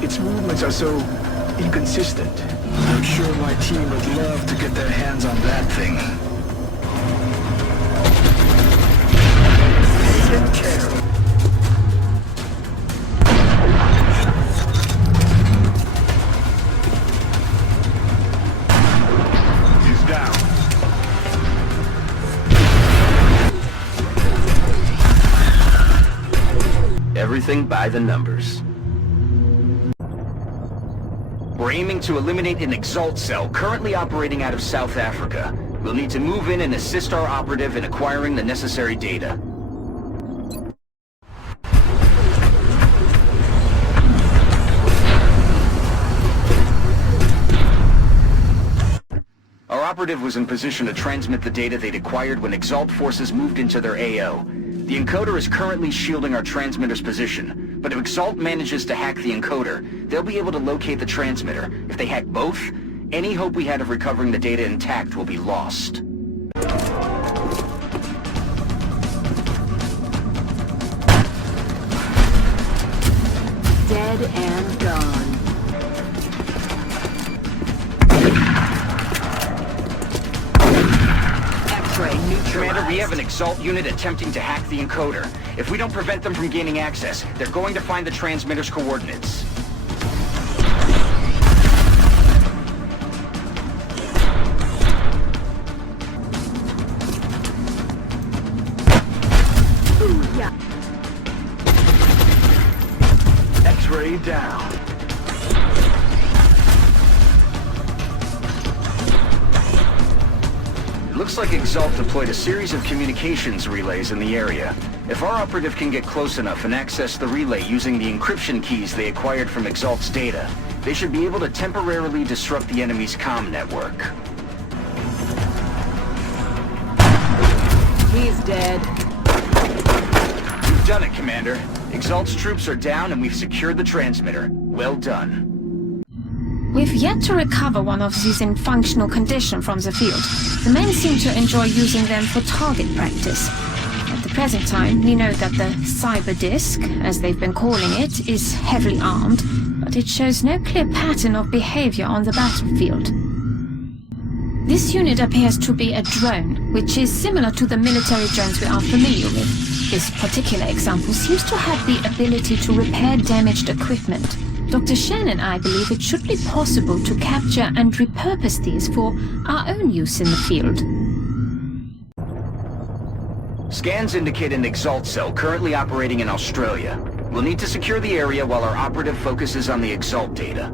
Its movements are so inconsistent. I'm sure my team would love to get their hands on that thing. Taken care of. by the numbers. We're aiming to eliminate an Exalt cell currently operating out of South Africa. We'll need to move in and assist our operative in acquiring the necessary data. Our operative was in position to transmit the data they'd acquired when Exalt forces moved into their AO. The encoder is currently shielding our transmitter's position, but if Exalt manages to hack the encoder, they'll be able to locate the transmitter. If they hack both, any hope we had of recovering the data intact will be lost. Dead and gone. Commander, we have an Exalt unit attempting to hack the encoder. If we don't prevent them from gaining access, they're going to find the transmitter's coordinates. X-ray down. Looks like Exalt deployed a series of communications relays in the area. If our operative can get close enough and access the relay using the encryption keys they acquired from Exalt's data, they should be able to temporarily disrupt the enemy's comm network. He's dead. You've done it, Commander. Exalt's troops are down and we've secured the transmitter. Well done. We've yet to recover one of these in functional condition from the field. The men seem to enjoy using them for target practice. At the present time, we know that the cyber disc, as they've been calling it, is heavily armed, but it shows no clear pattern of behavior on the battlefield. This unit appears to be a drone, which is similar to the military drones we are familiar with. This particular example seems to have the ability to repair damaged equipment. Dr. Shen and I believe it should be possible to capture and repurpose these for our own use in the field. Scans indicate an Exalt cell currently operating in Australia. We'll need to secure the area while our operative focuses on the Exalt data.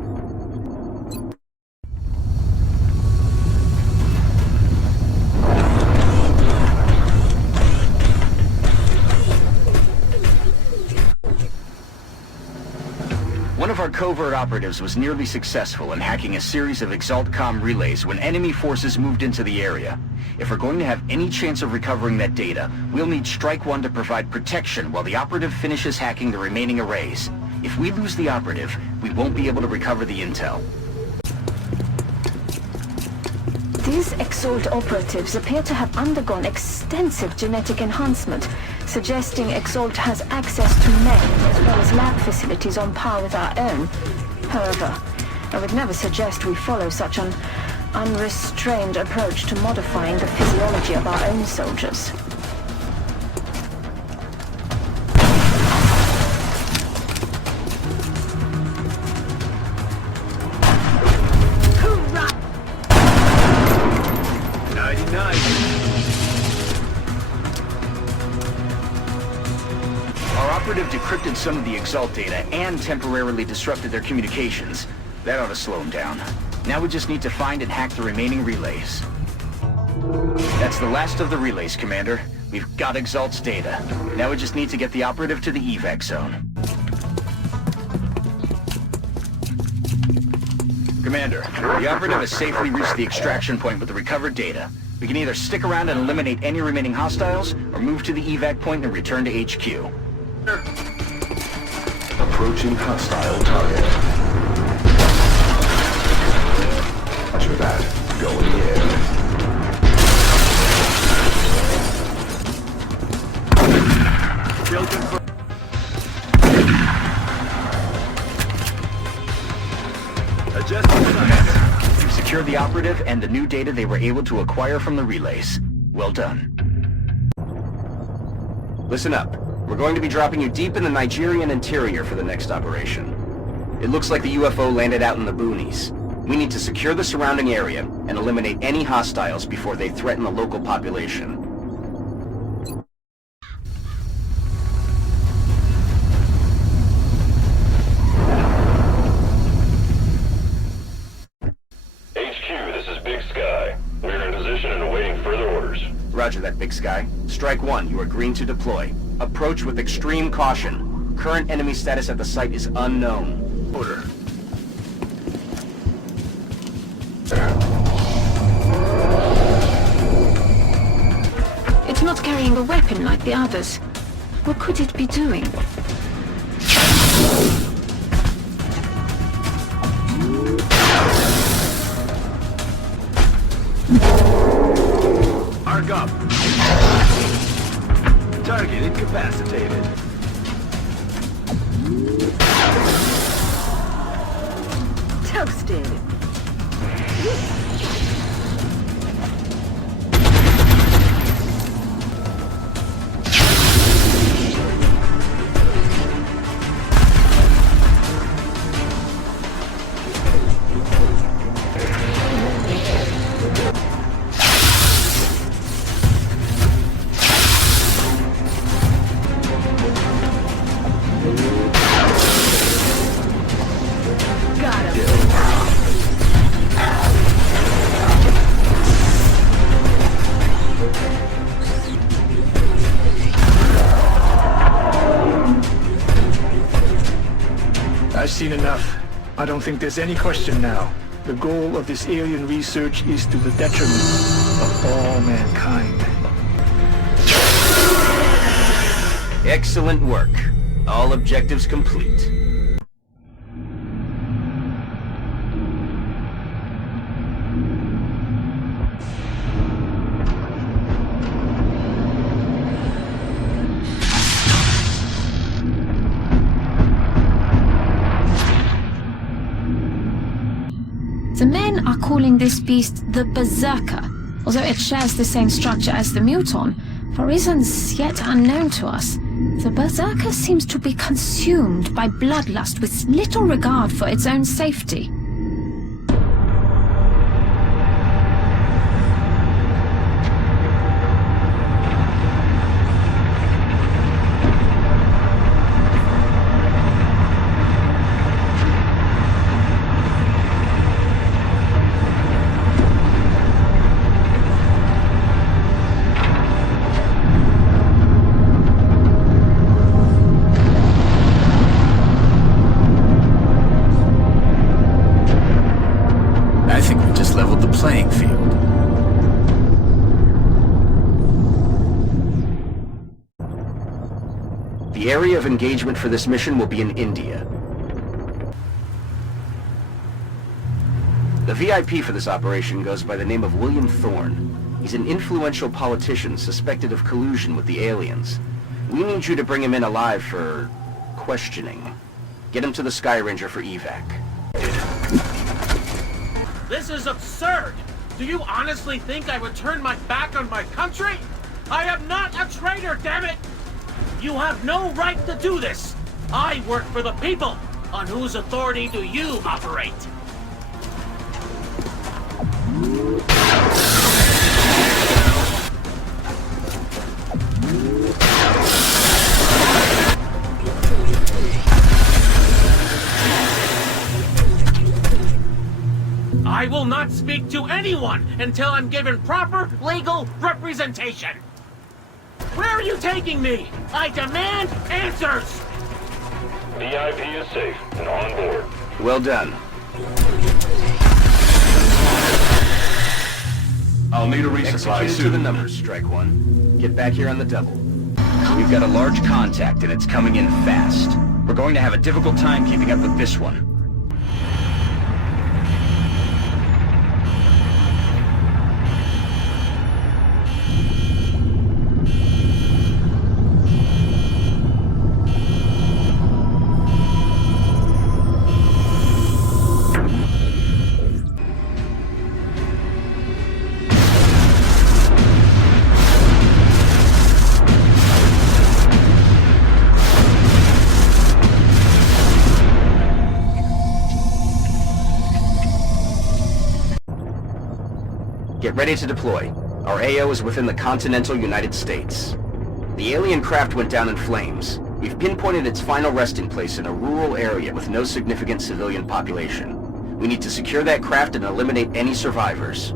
One of our covert operatives was nearly successful in hacking a series of Exalt comm relays when enemy forces moved into the area. If we're going to have any chance of recovering that data, we'll need Strike 1 to provide protection while the operative finishes hacking the remaining arrays. If we lose the operative, we won't be able to recover the intel. These Exalt operatives appear to have undergone extensive genetic enhancement, suggesting Exalt has access to men as well as lab facilities on par with our own. However, I would never suggest we follow such an unrestrained approach to modifying the physiology of our own soldiers. Decrypted some of the Exalt data and temporarily disrupted their communications. That ought to slow them down. Now we just need to find and hack the remaining relays. That's the last of the relays, Commander. We've got Exalt's data. Now we just need to get the operative to the evac zone. Commander, the operative has safely reached the extraction point with the recovered data. We can either stick around and eliminate any remaining hostiles, or move to the evac point and return to HQ. Approaching hostile target. Roger that. Go in the air. Adjusting sights. We've secured the operative and the new data they were able to acquire from the relays. Well done. Listen up. We're going to be dropping you deep in the Nigerian interior for the next operation. It looks like the UFO landed out in the boonies. We need to secure the surrounding area and eliminate any hostiles before they threaten the local population. that, Big Sky. Strike 1, you are green to deploy. Approach with extreme caution. Current enemy status at the site is unknown. Order. It's not carrying a weapon like the others. What could it be doing? Arc up. Target incapacitated. Toasted. I've seen enough. I don't think there's any question now. The goal of this alien research is to the detriment of all mankind. Excellent work. All objectives complete. The men are calling this beast the Berserker, although it shares the same structure as the Muton. For reasons yet unknown to us, the Berserker seems to be consumed by bloodlust with little regard for its own safety. I think we just leveled the playing field. The area of engagement for this mission will be in India. The VIP for this operation goes by the name of William Thorne. He's an influential politician suspected of collusion with the aliens. We need you to bring him in alive for questioning. Get him to the Sky Ranger for evac. This is absurd! Do you honestly think I would turn my back on my country? I am not a traitor, damn it! You have no right to do this! I work for the people! On whose authority do you operate? I will not speak to anyone until I'm given proper legal representation. Where are you taking me? I demand answers! VIP is safe and on board. Well done. I'll need a resupply Executed to the numbers, Strike 1. Get back here on the double. We've got a large contact and it's coming in fast. We're going to have a difficult time keeping up with this one. Get ready to deploy. Our AO is within the continental United States. The alien craft went down in flames. We've pinpointed its final resting place in a rural area with no significant civilian population. We need to secure that craft and eliminate any survivors.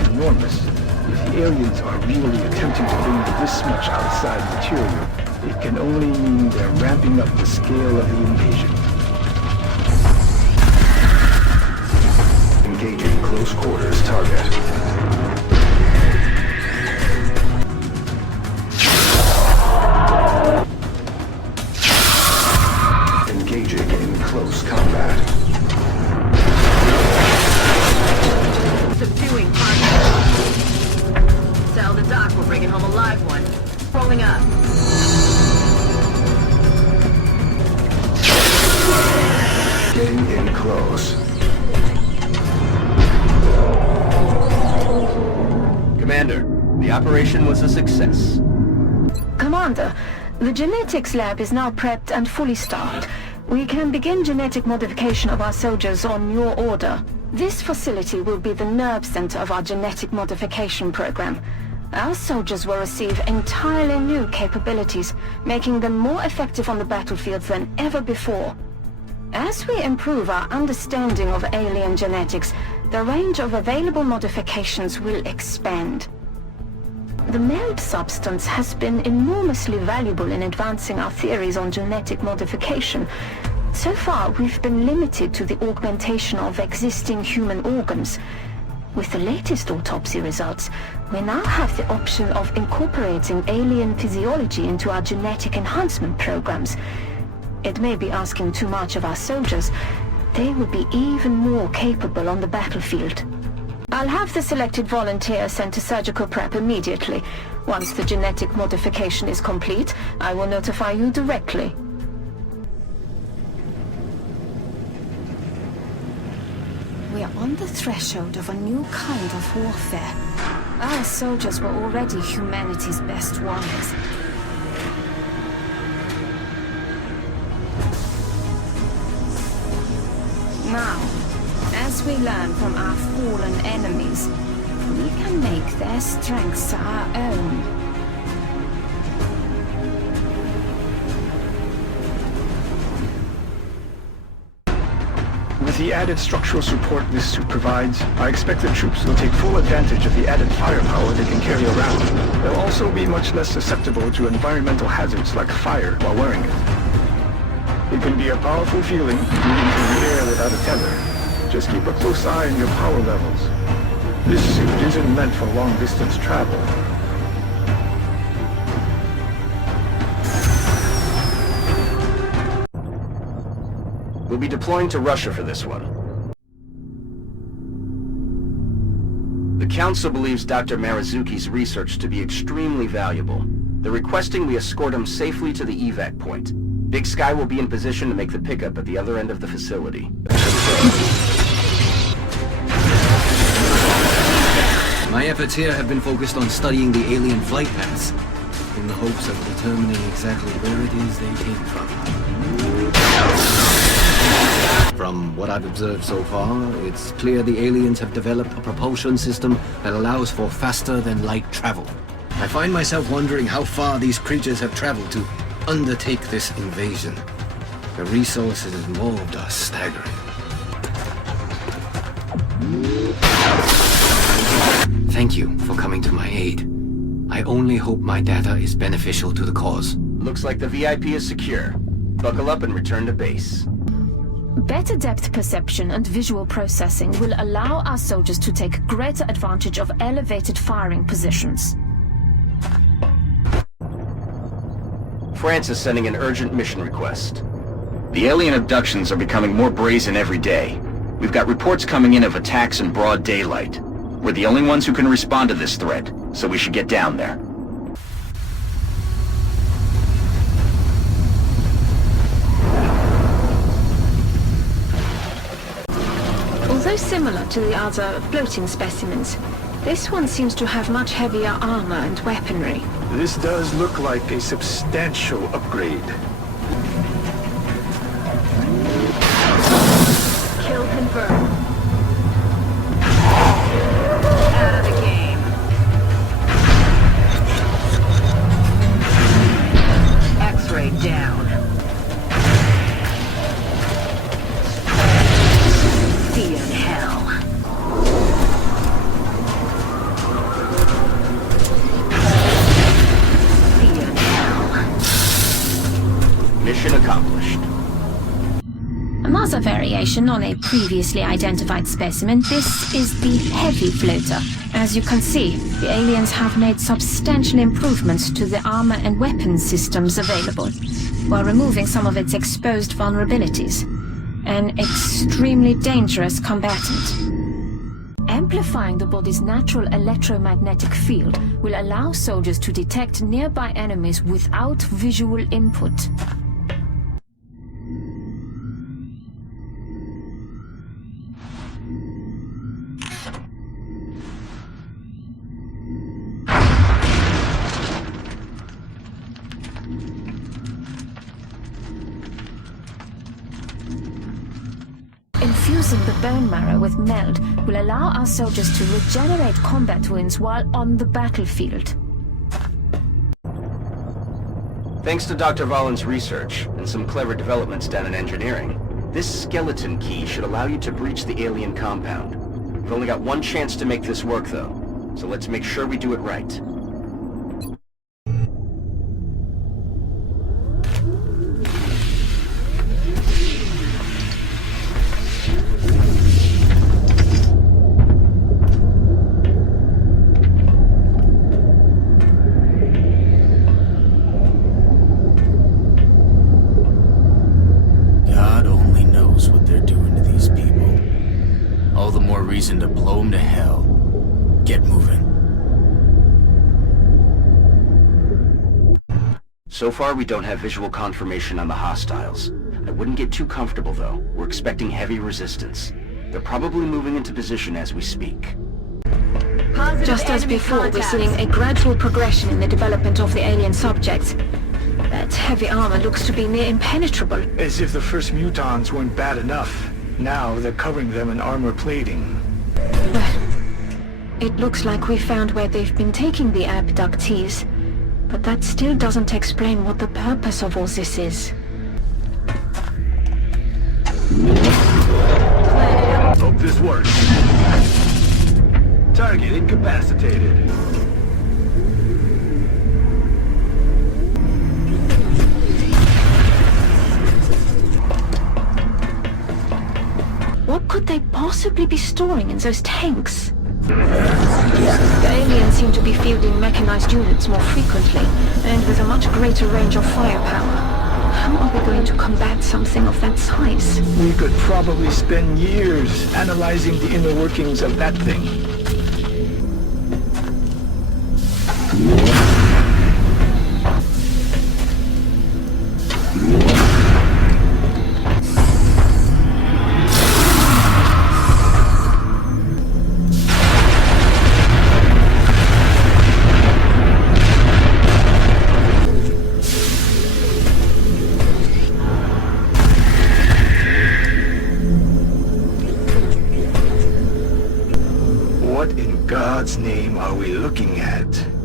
is enormous. If the aliens are really attempting to bring this much outside material, it can only mean they're ramping up the scale of the invasion. Engaging close quarters target. Engaging in close combat. Subduing target. Tell the doc we're bringing home a live one. Rolling up. Getting in close. Commander, the operation was a success. Commander, the genetics lab is now prepped and fully staffed. We can begin genetic modification of our soldiers on your order. This facility will be the nerve center of our genetic modification program. Our soldiers will receive entirely new capabilities, making them more effective on the battlefield than ever before. As we improve our understanding of alien genetics, the range of available modifications will expand. The meld substance has been enormously valuable in advancing our theories on genetic modification. So far, we've been limited to the augmentation of existing human organs. With the latest autopsy results, we now have the option of incorporating alien physiology into our genetic enhancement programs. It may be asking too much of our soldiers. They will be even more capable on the battlefield. I'll have the selected volunteer sent to surgical prep immediately. Once the genetic modification is complete, I will notify you directly. We are on the threshold of a new kind of warfare. Our soldiers were already humanity's best warriors. Now, as we learn from our fallen enemies, we can make their strengths our own. With the added structural support this suit provides, I expect the troops will take full advantage of the added firepower they can carry around. They'll also be much less susceptible to environmental hazards like fire while wearing it. It can be a powerful feeling, moving through the air without a tether. Just keep a close eye on your power levels. This suit isn't meant for long-distance travel. We'll be deploying to Russia for this one. The Council believes Dr. Marizuki's research to be extremely valuable. They're requesting we escort him safely to the evac point. Big Sky will be in position to make the pickup at the other end of the facility. My efforts here have been focused on studying the alien flight paths, in the hopes of determining exactly where it is they came from. From what I've observed so far, it's clear the aliens have developed a propulsion system that allows for faster-than-light travel. I find myself wondering how far these creatures have traveled to undertake this invasion. The resources involved are staggering. Thank you for coming to my aid. I only hope my data is beneficial to the cause. Looks like the VIP is secure. Buckle up and return to base. Better depth perception and visual processing will allow our soldiers to take greater advantage of elevated firing positions. France is sending an urgent mission request. The alien abductions are becoming more brazen every day. We've got reports coming in of attacks in broad daylight. We're the only ones who can respond to this threat, so we should get down there. Although similar to the other floating specimens, this one seems to have much heavier armor and weaponry. This does look like a substantial upgrade. Kill confirmed. Out of the game. X-ray down. See you in hell. another variation on a previously identified specimen. This is the heavy floater. As you can see, the aliens have made substantial improvements to the armor and weapons systems available, while removing some of its exposed vulnerabilities. An extremely dangerous combatant. Amplifying the body's natural electromagnetic field will allow soldiers to detect nearby enemies without visual input. Infusing the bone marrow with meld will allow our soldiers to regenerate combat wounds while on the battlefield. Thanks to Dr. Valen's research and some clever developments done in engineering, this skeleton key should allow you to breach the alien compound. We've only got one chance to make this work, though, so let's make sure we do it right. Reason to blow them to hell. Get moving. So far, we don't have visual confirmation on the hostiles. I wouldn't get too comfortable, though. We're expecting heavy resistance. They're probably moving into position as we speak. Just as before, we're seeing a gradual progression in the development of the alien subjects. That heavy armor looks to be near impenetrable. As if the first mutons weren't bad enough. Now they're covering them in armor plating. It looks like we found where they've been taking the abductees, but that still doesn't explain what the purpose of all this is. Hope this works. Target incapacitated. What could they possibly be storing in those tanks? The aliens seem to be fielding mechanized units more frequently, and with a much greater range of firepower. How are we going to combat something of that size? We could probably spend years analyzing the inner workings of that thing.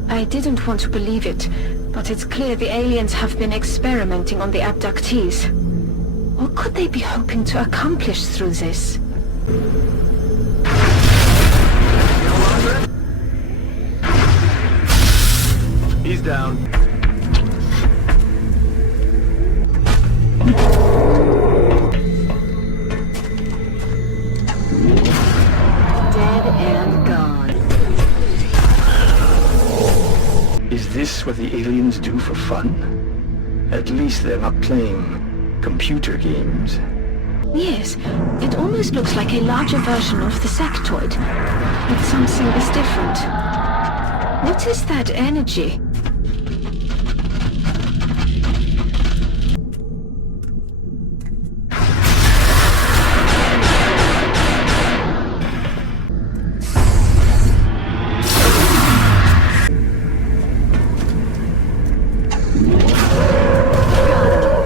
I didn't want to believe it, but it's clear the aliens have been experimenting on the abductees. What could they be hoping to accomplish through this? He's down. Dead and gone. Is this what the aliens do for fun? At least they're not playing computer games. Yes, it almost looks like a larger version of the sectoid, but something is different. What is that energy?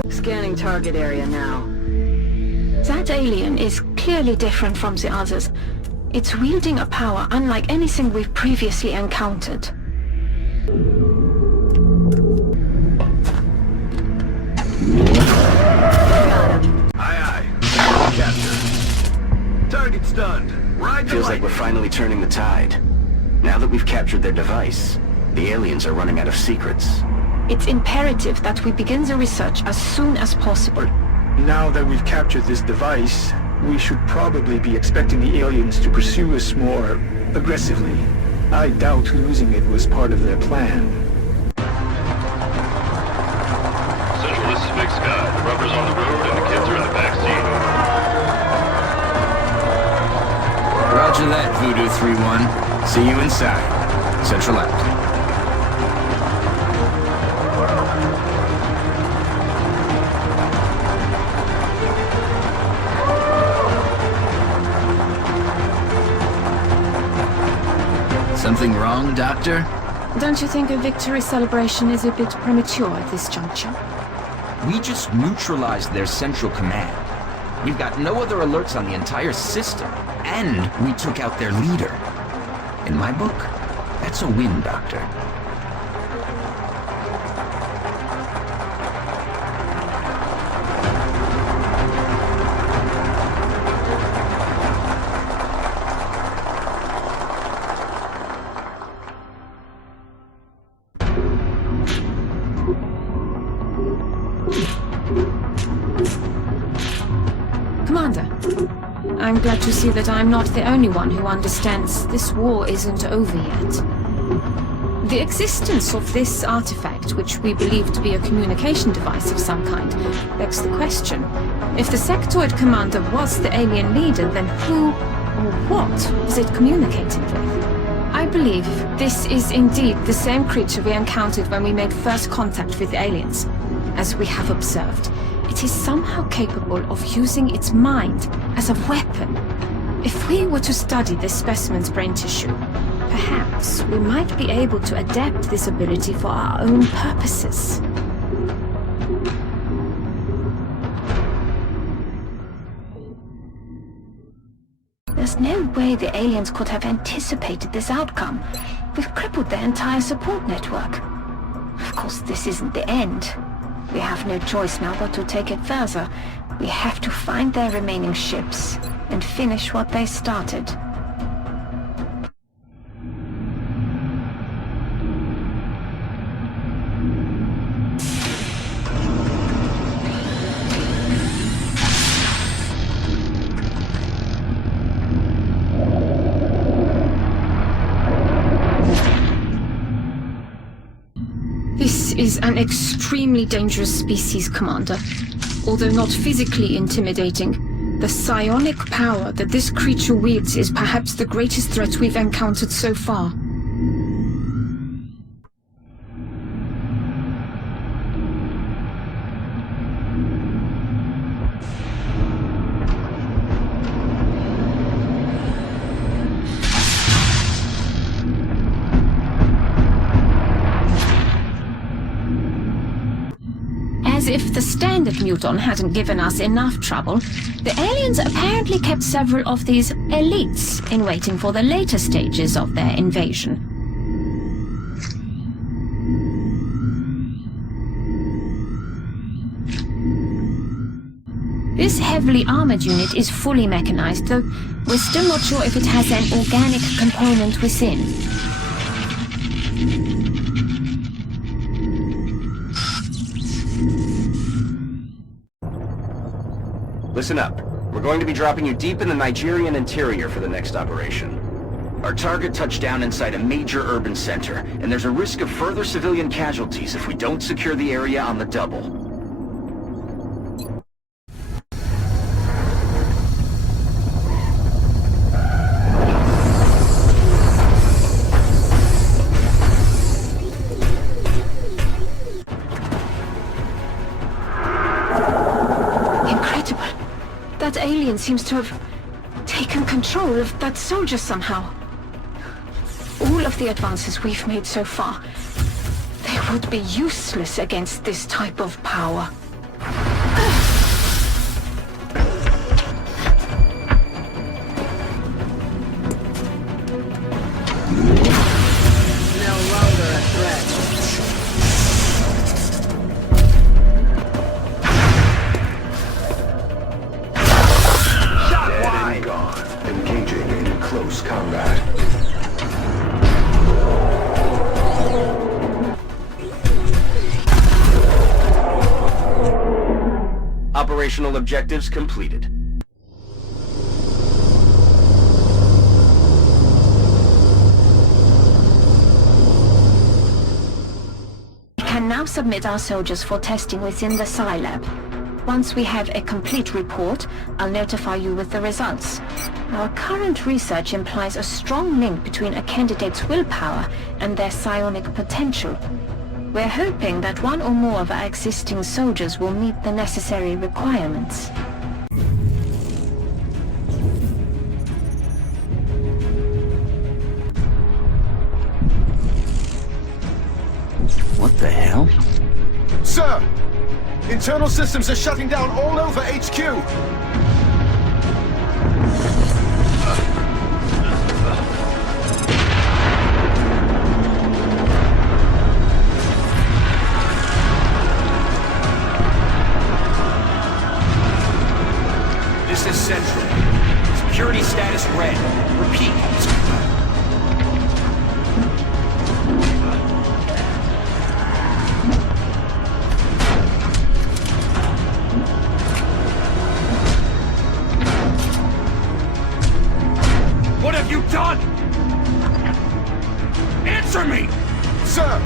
Scanning target area now. That alien is clearly different from the others. It's wielding a power unlike anything we've previously encountered. Aye, aye. Capture. Target stunned. Ride the Feels like lightning. we're finally turning the tide. Now that we've captured their device, the aliens are running out of secrets. It's imperative that we begin the research as soon as possible. Now that we've captured this device, we should probably be expecting the aliens to pursue us more aggressively. I doubt losing it was part of their plan. Central, this is Big Sky. The rubber's on the road and the kids are in the back seat. Roger that, Voodoo 3-1. See you inside. Central out. Something wrong, Doctor? Don't you think a victory celebration is a bit premature at this juncture? We just neutralized their central command. We've got no other alerts on the entire system, and we took out their leader. In my book, that's a win, Doctor. Commander, I'm glad to see that I'm not the only one who understands this war isn't over yet. The existence of this artifact, which we believe to be a communication device of some kind, begs the question. If the sectoid commander was the alien leader, then who or what was it communicating with? I believe this is indeed the same creature we encountered when we made first contact with the aliens. As we have observed, it is somehow capable of using its mind as a weapon. If we were to study this specimen's brain tissue, perhaps we might be able to adapt this ability for our own purposes. There's no way the aliens could have anticipated this outcome. We've crippled their entire support network. Of course, this isn't the end. We have no choice now but to take it further. We have to find their remaining ships and finish what they started. This is an extremely dangerous species, Commander. Although not physically intimidating, the psionic power that this creature wields is perhaps the greatest threat we've encountered so far. As if the standard muton hadn't given us enough trouble, the aliens apparently kept several of these elites in waiting for the later stages of their invasion. This heavily armored unit is fully mechanized, though we're still not sure if it has an organic component within. Listen up. We're going to be dropping you deep in the Nigerian interior for the next operation. Our target touched down inside a major urban center, and there's a risk of further civilian casualties if we don't secure the area on the double. That alien seems to have taken control of that soldier somehow. All of the advances we've made so far, they would be useless against this type of power. No longer a threat. Engaging in close combat. operational objectives completed. We can now submit our soldiers for testing within the Psi Lab. Once we have a complete report, I'll notify you with the results. Our current research implies a strong link between a candidate's willpower and their psionic potential. We're hoping that one or more of our existing soldiers will meet the necessary requirements. What the hell? Sir! Internal systems are shutting down all over HQ! This is Central. Security status red. Repeat. What have you done? Answer me! Sir!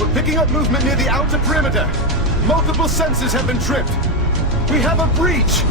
We're picking up movement near the outer perimeter. Multiple sensors have been tripped. We have a breach!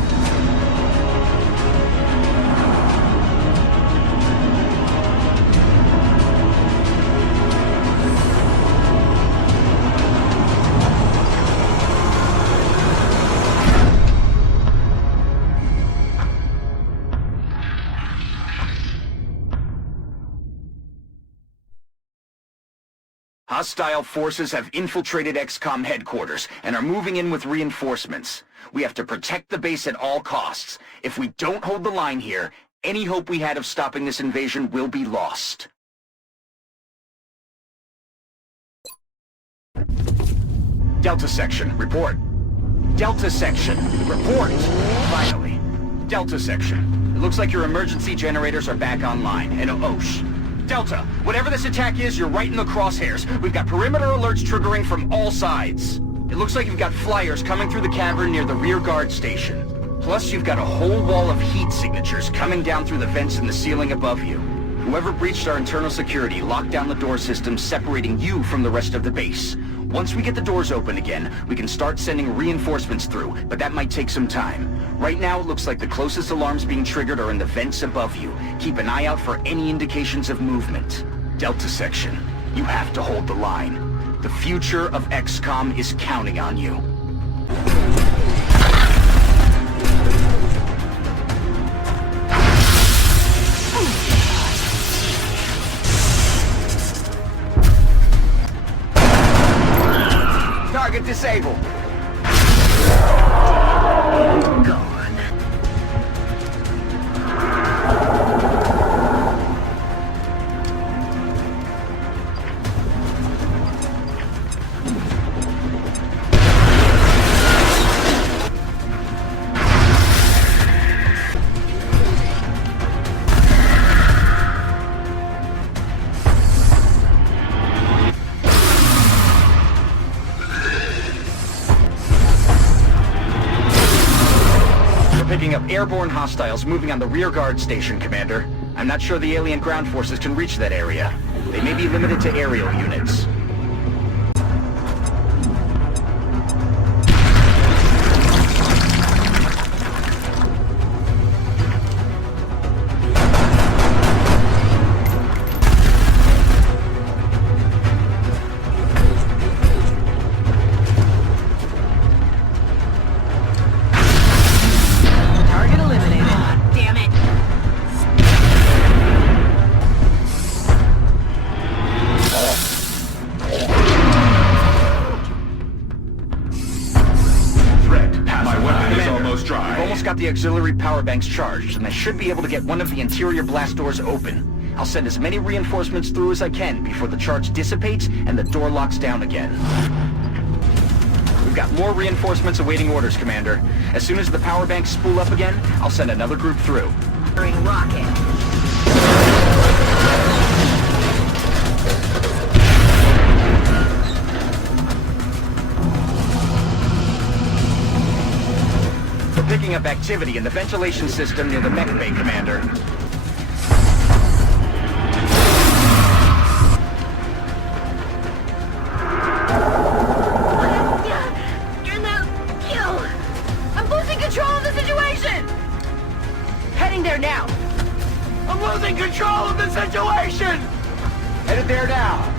Hostile forces have infiltrated XCOM headquarters and are moving in with reinforcements. We have to protect the base at all costs. If we don't hold the line here, any hope we had of stopping this invasion will be lost. Delta Section, report. Delta Section, report. Finally. Delta Section. It looks like your emergency generators are back online, and OSH. Delta, whatever this attack is, you're right in the crosshairs. We've got perimeter alerts triggering from all sides. It looks like you've got flyers coming through the cavern near the rear guard station. Plus, you've got a whole wall of heat signatures coming down through the vents in the ceiling above you. Whoever breached our internal security locked down the door system, separating you from the rest of the base. Once we get the doors open again, we can start sending reinforcements through, but that might take some time. Right now, it looks like the closest alarms being triggered are in the vents above you. Keep an eye out for any indications of movement. Delta Section, you have to hold the line. The future of XCOM is counting on you. Target disabled. Picking up airborne hostiles moving on the rear guard station, Commander. I'm not sure the alien ground forces can reach that area. They may be limited to aerial units. Got the auxiliary power banks charged, and I should be able to get one of the interior blast doors open. I'll send as many reinforcements through as I can before the charge dissipates and the door locks down again. We've got more reinforcements awaiting orders, Commander. As soon as the power banks spool up again, I'll send another group through. Rocket. activity in the ventilation system near the mech bay, Commander. I'm losing control of the situation! Heading there now. I'm losing control of the situation! Headed there now.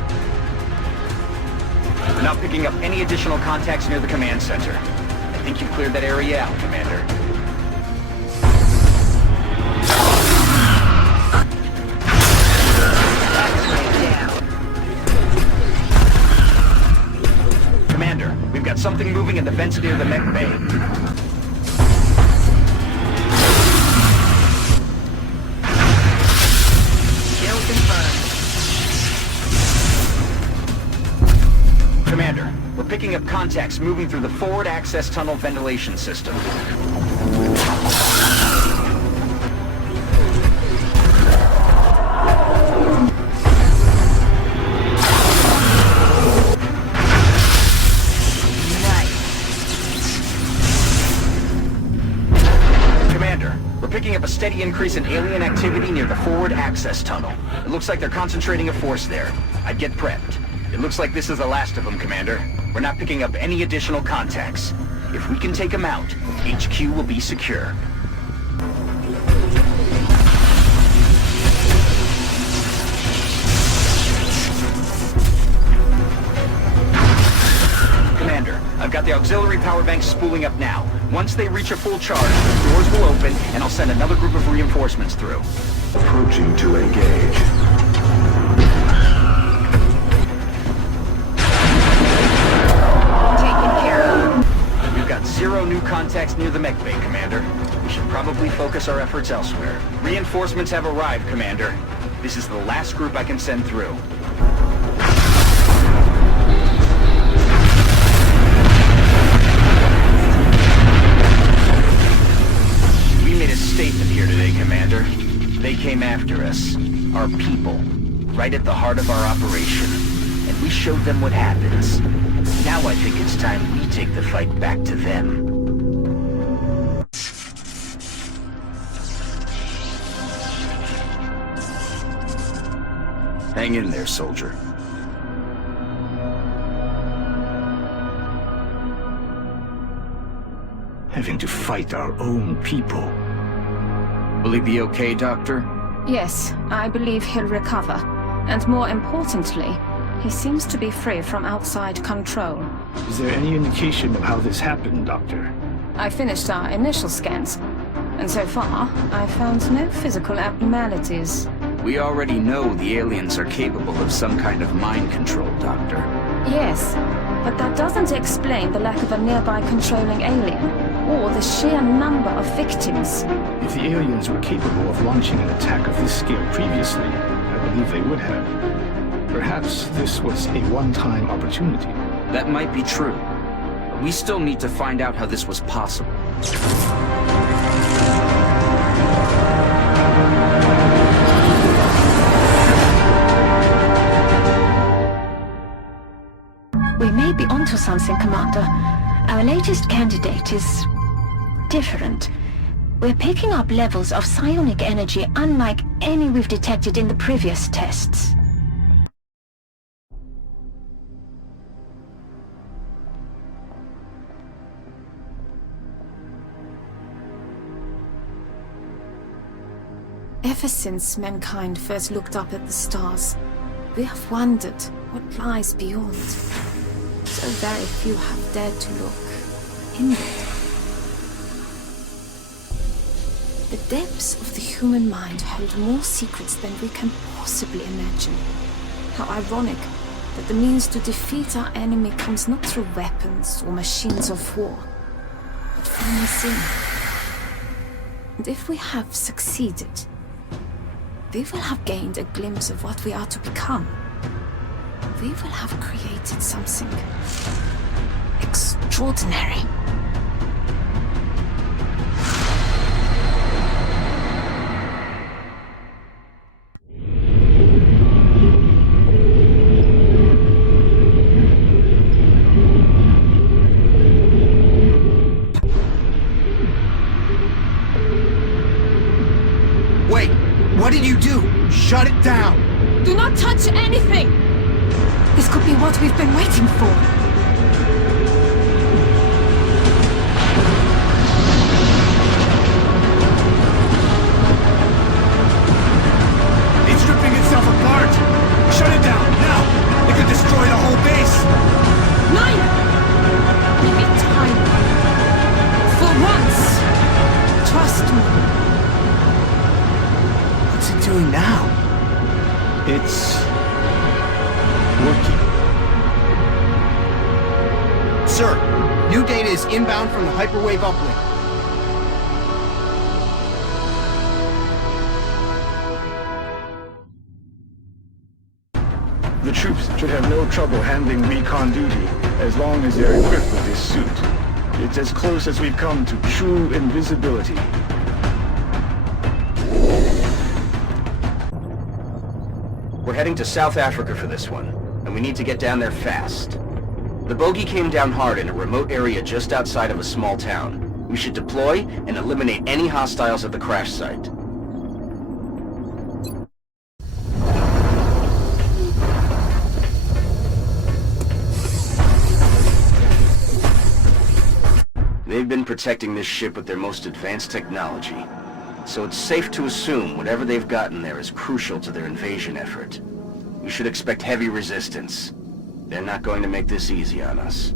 We're not picking up any additional contacts near the command center. I think you've cleared that area out, Commander. Commander, we've got something moving in the vents near the mech bay. Kill confirmed. Commander, we're picking up contacts moving through the forward access tunnel ventilation system. Commander, we're picking up a steady increase in alien activity near the forward access tunnel. It looks like they're concentrating a force there. I'd get prepped. It looks like this is the last of them, Commander. We're not picking up any additional contacts. If we can take them out, HQ will be secure. Commander, I've got the auxiliary power banks spooling up now. Once they reach a full charge, doors will open, and I'll send another group of reinforcements through. Approaching to engage. We've got 0 new contacts near the mech bay, Commander. We should probably focus our efforts elsewhere. Reinforcements have arrived, Commander. This is the last group I can send through. We made a statement here today, Commander. They came after us. Our people. Right at the heart of our operation. And we showed them what happens. Now I think it's time we take the fight back to them. Hang in there, soldier. Having to fight our own people. Will he be okay, Doctor? Yes, I believe he'll recover. And more importantly, he seems to be free from outside control. Is there any indication of how this happened, Doctor? I finished our initial scans, and so far, I found no physical abnormalities. We already know the aliens are capable of some kind of mind control, Doctor. Yes, but that doesn't explain the lack of a nearby controlling alien, or the sheer number of victims. If the aliens were capable of launching an attack of this scale previously, I believe they would have. Perhaps this was a one-time opportunity. That might be true. But we still need to find out how this was possible. We may be onto something, Commander. Our latest candidate is different. We're picking up levels of psionic energy unlike any we've detected in the previous tests. Ever since mankind first looked up at the stars, we have wondered what lies beyond. So very few have dared to look inward. The depths of the human mind hold more secrets than we can possibly imagine. How ironic that the means to defeat our enemy comes not through weapons or machines of war, but from within. And if we have succeeded, we will have gained a glimpse of what we are to become. We will have created something extraordinary. This could be what we've been waiting for. It's ripping itself apart! Shut it down, now! It could destroy the whole base! Nine! Give it time. For once. Trust me. What's it doing now? It's working. Sir, new data is inbound from the hyperwave uplink. The troops should have no trouble handling recon duty as long as they're equipped with this suit. It's as close as we've come to true invisibility. We're heading to South Africa for this one, and we need to get down there fast. The bogey came down hard in a remote area just outside of a small town. We should deploy and eliminate any hostiles at the crash site. They've been protecting this ship with their most advanced technology, so it's safe to assume whatever they've gotten there is crucial to their invasion effort. We should expect heavy resistance. They're not going to make this easy on us.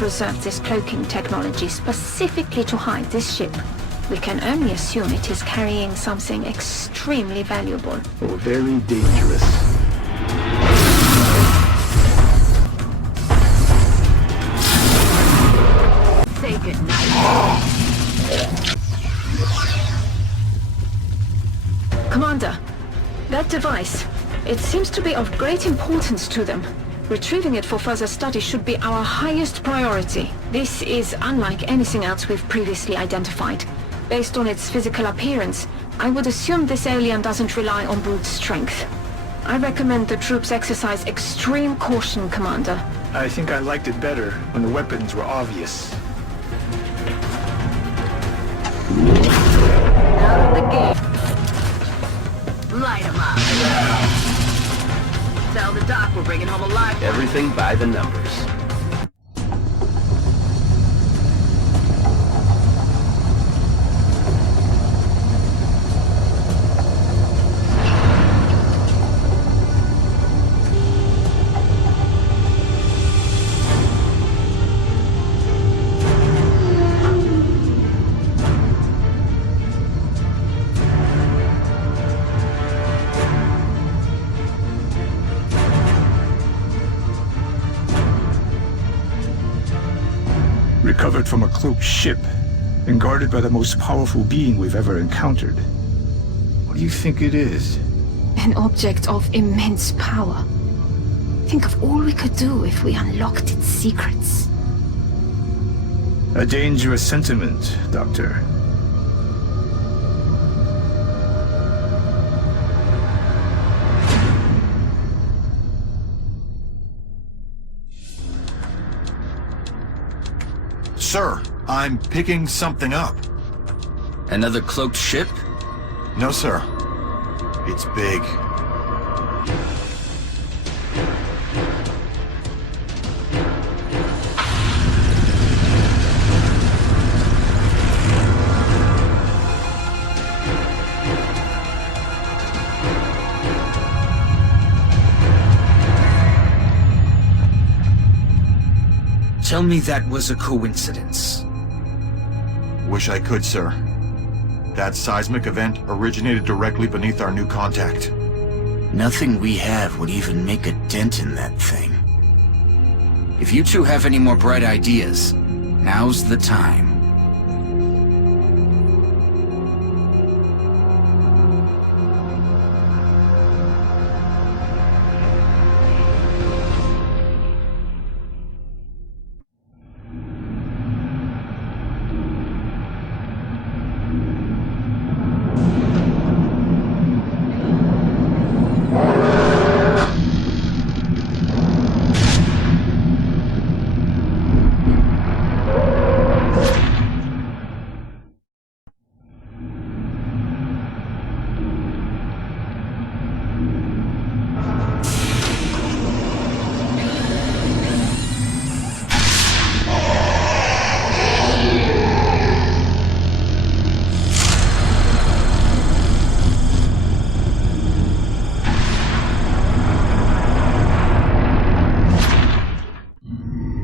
Reserved this cloaking technology specifically to hide this ship. We can only assume it is carrying something extremely valuable. Or very dangerous. Say goodnight. Commander, that device, it seems to be of great importance to them. Retrieving it for further study should be our highest priority. This is unlike anything else we've previously identified. Based on its physical appearance, I would assume this alien doesn't rely on brute strength. I recommend the troops exercise extreme caution, Commander. I think I liked it better when the weapons were obvious. Out of the gate. Light 'em up. Tell the doc we're bringing home a live one. Everything by the numbers. Recovered from a cloaked ship and guarded by the most powerful being we've ever encountered. What do you think it is? An object of immense power. Think of all we could do if we unlocked its secrets. A dangerous sentiment, Doctor. Sir, I'm picking something up. Another cloaked ship? No, sir. It's big. Tell me that was a coincidence. Wish I could, sir. That seismic event originated directly beneath our new contact. Nothing we have would even make a dent in that thing. If you two have any more bright ideas, now's the time.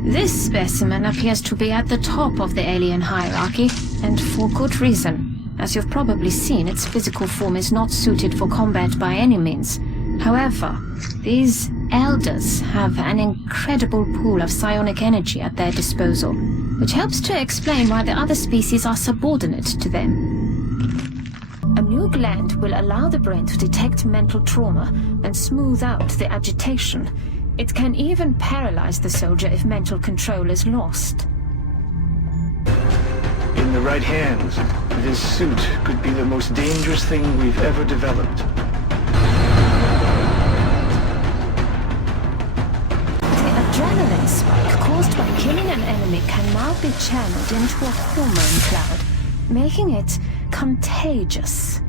This specimen appears to be at the top of the alien hierarchy, and for good reason. As you've probably seen, its physical form is not suited for combat by any means. However, these elders have an incredible pool of psionic energy at their disposal, which helps to explain why the other species are subordinate to them. A new gland will allow the brain to detect mental trauma and smooth out the agitation. It can even paralyze the soldier if mental control is lost. In the right hands, this suit could be the most dangerous thing we've ever developed. The adrenaline spike caused by killing an enemy can now be channeled into a hormone cloud, making it contagious.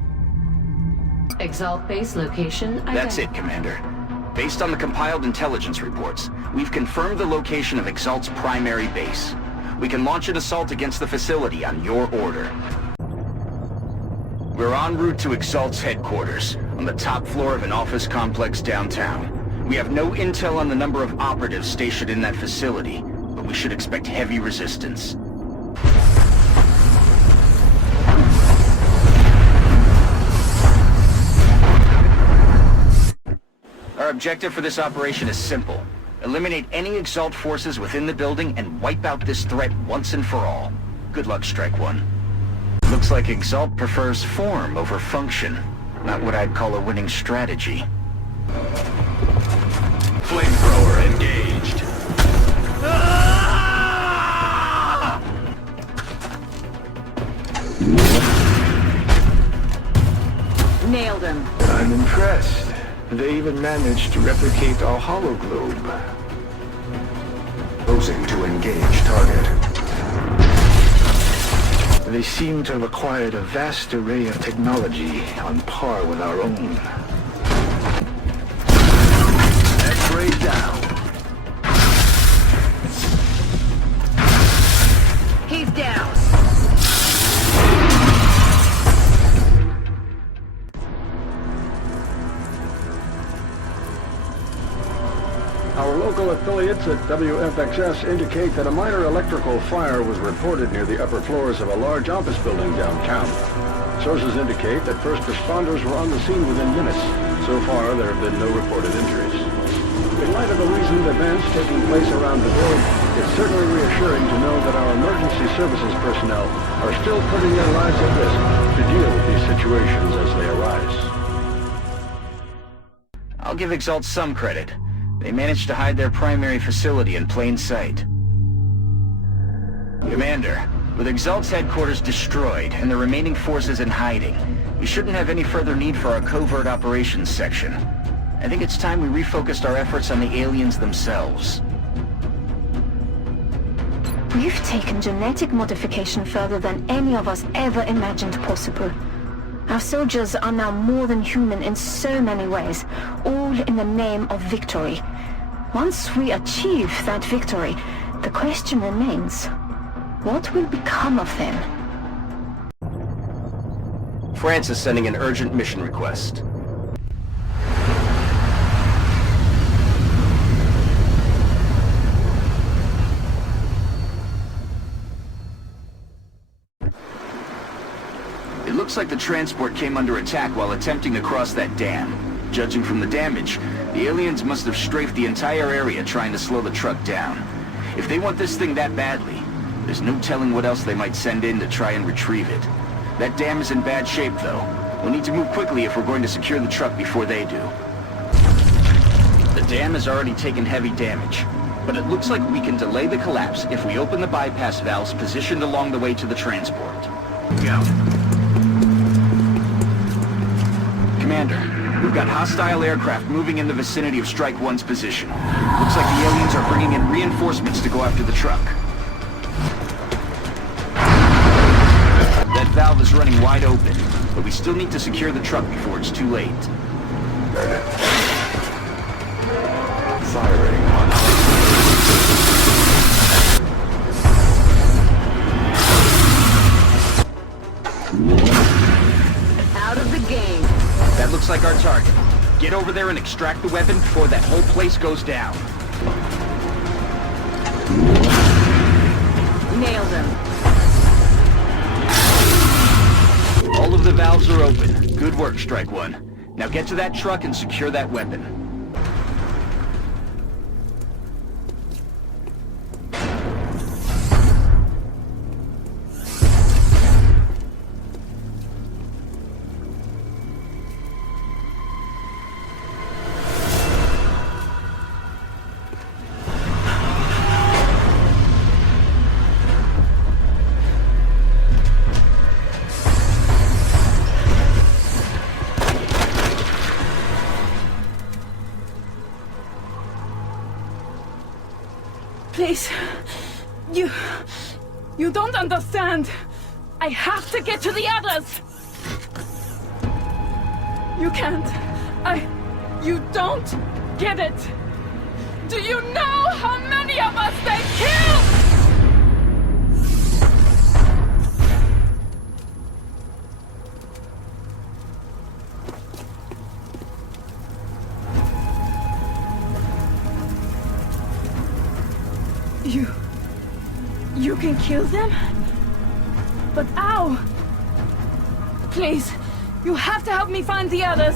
Exalt base location identified. That's it, Commander. Based on the compiled intelligence reports, we've confirmed the location of Exalt's primary base. We can launch an assault against the facility on your order. We're en route to Exalt's headquarters, on the top floor of an office complex downtown. We have no intel on the number of operatives stationed in that facility, but we should expect heavy resistance. Our objective for this operation is simple. Eliminate any Exalt forces within the building and wipe out this threat once and for all. Good luck, Strike One. Looks like Exalt prefers form over function. Not what I'd call a winning strategy. Flamethrower engaged. Nailed him. I'm impressed. They even managed to replicate our hologlobe. Posing to engage target. They seem to have acquired a vast array of technology on par with our own. X-ray down. He's down. Our local affiliates at WFXS indicate that a minor electrical fire was reported near the upper floors of a large office building downtown. Sources indicate that first responders were on the scene within minutes. So far, there have been no reported injuries. In light of the recent events taking place around the globe, it's certainly reassuring to know that our emergency services personnel are still putting their lives at risk to deal with these situations as they arise. I'll give Exalt some credit. They managed to hide their primary facility in plain sight. Commander, with Exalt's headquarters destroyed and the remaining forces in hiding, we shouldn't have any further need for our covert operations section. I think it's time we refocused our efforts on the aliens themselves. We've taken genetic modification further than any of us ever imagined possible. Our soldiers are now more than human in so many ways, all in the name of victory. Once we achieve that victory, the question remains, what will become of them? France is sending an urgent mission request. It looks like the transport came under attack while attempting to cross that dam. Judging from the damage, the aliens must have strafed the entire area trying to slow the truck down. If they want this thing that badly, there's no telling what else they might send in to try and retrieve it. That dam is in bad shape, though. We'll need to move quickly if we're going to secure the truck before they do. The dam has already taken heavy damage, but it looks like we can delay the collapse if we open the bypass valves positioned along the way to the transport. Go. Commander, we've got hostile aircraft moving in the vicinity of Strike One's position. Looks like the aliens are bringing in reinforcements to go after the truck. That valve is running wide open, but we still need to secure the truck before it's too late. Firing on Out of the game. That looks like our target. Get over there and extract the weapon before that whole place goes down. Nailed him. All of the valves are open. Good work, Strike One. Now get to that truck and secure that weapon. Please. You don't understand. I have to get to the others. You can't. You don't get it. Do you know how many of us they killed? You can kill them? But how? Please, you have to help me find the others.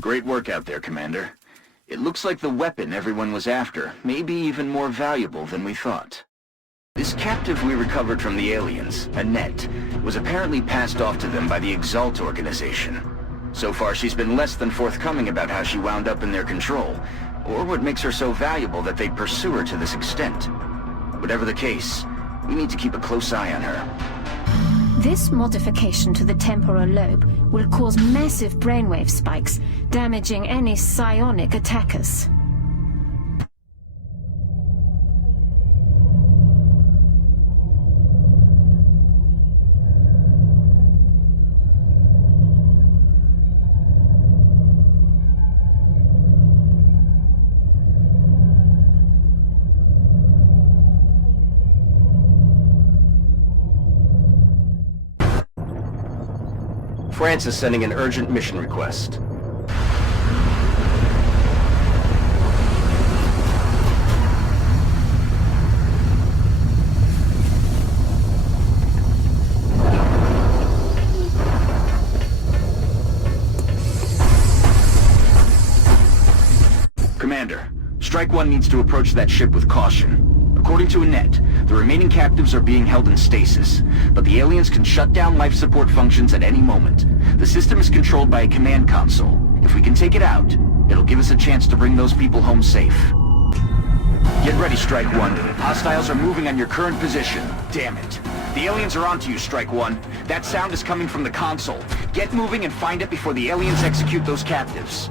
Great work out there, Commander. It looks like the weapon everyone was after may be even more valuable than we thought. This captive we recovered from the aliens, Annette, was apparently passed off to them by the Exalt organization. So far, she's been less than forthcoming about how she wound up in their control, or what makes her so valuable that they'd pursue her to this extent. Whatever the case, we need to keep a close eye on her. This modification to the temporal lobe will cause massive brainwave spikes, damaging any psionic attackers. France is sending an urgent mission request. Commander, Strike One needs to approach that ship with caution. According to Annette, the remaining captives are being held in stasis, but the aliens can shut down life support functions at any moment. The system is controlled by a command console. If we can take it out, it'll give us a chance to bring those people home safe. Get ready, Strike One. Hostiles are moving on your current position. Damn it. The aliens are onto you, Strike One. That sound is coming from the console. Get moving and find it before the aliens execute those captives.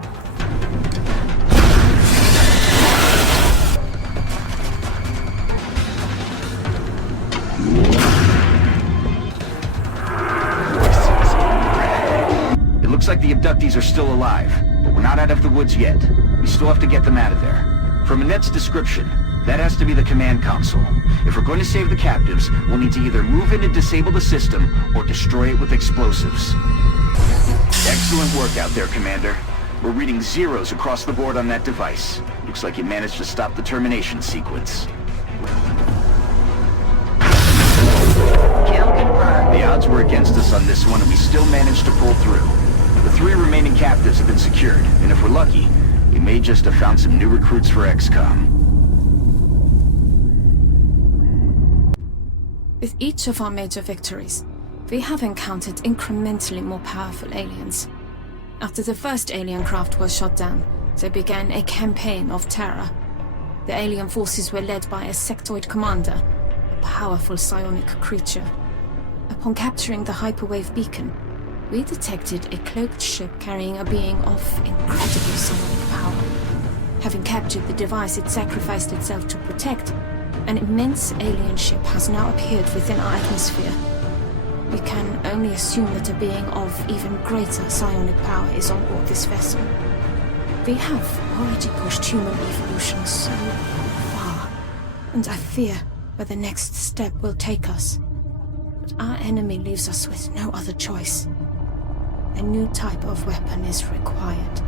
Looks like the abductees are still alive, but we're not out of the woods yet. We still have to get them out of there. From Annette's description, that has to be the command console. If we're going to save the captives, we'll need to either move in and disable the system, or destroy it with explosives. Excellent work out there, Commander. We're reading zeros across the board on that device. Looks like you managed to stop the termination sequence. Kill confirmed. The odds were against us on this one, and we still managed to pull through. The 3 remaining captives have been secured, and if we're lucky, we may just have found some new recruits for XCOM. With each of our major victories, we have encountered incrementally more powerful aliens. After the first alien craft was shot down, there began a campaign of terror. The alien forces were led by a sectoid commander, a powerful psionic creature. Upon capturing the hyperwave beacon, we detected a cloaked ship carrying a being of incredible psionic power. Having captured the device it sacrificed itself to protect, an immense alien ship has now appeared within our atmosphere. We can only assume that a being of even greater psionic power is on board this vessel. We have already pushed human evolution so far, and I fear where the next step will take us. But our enemy leaves us with no other choice. A new type of weapon is required.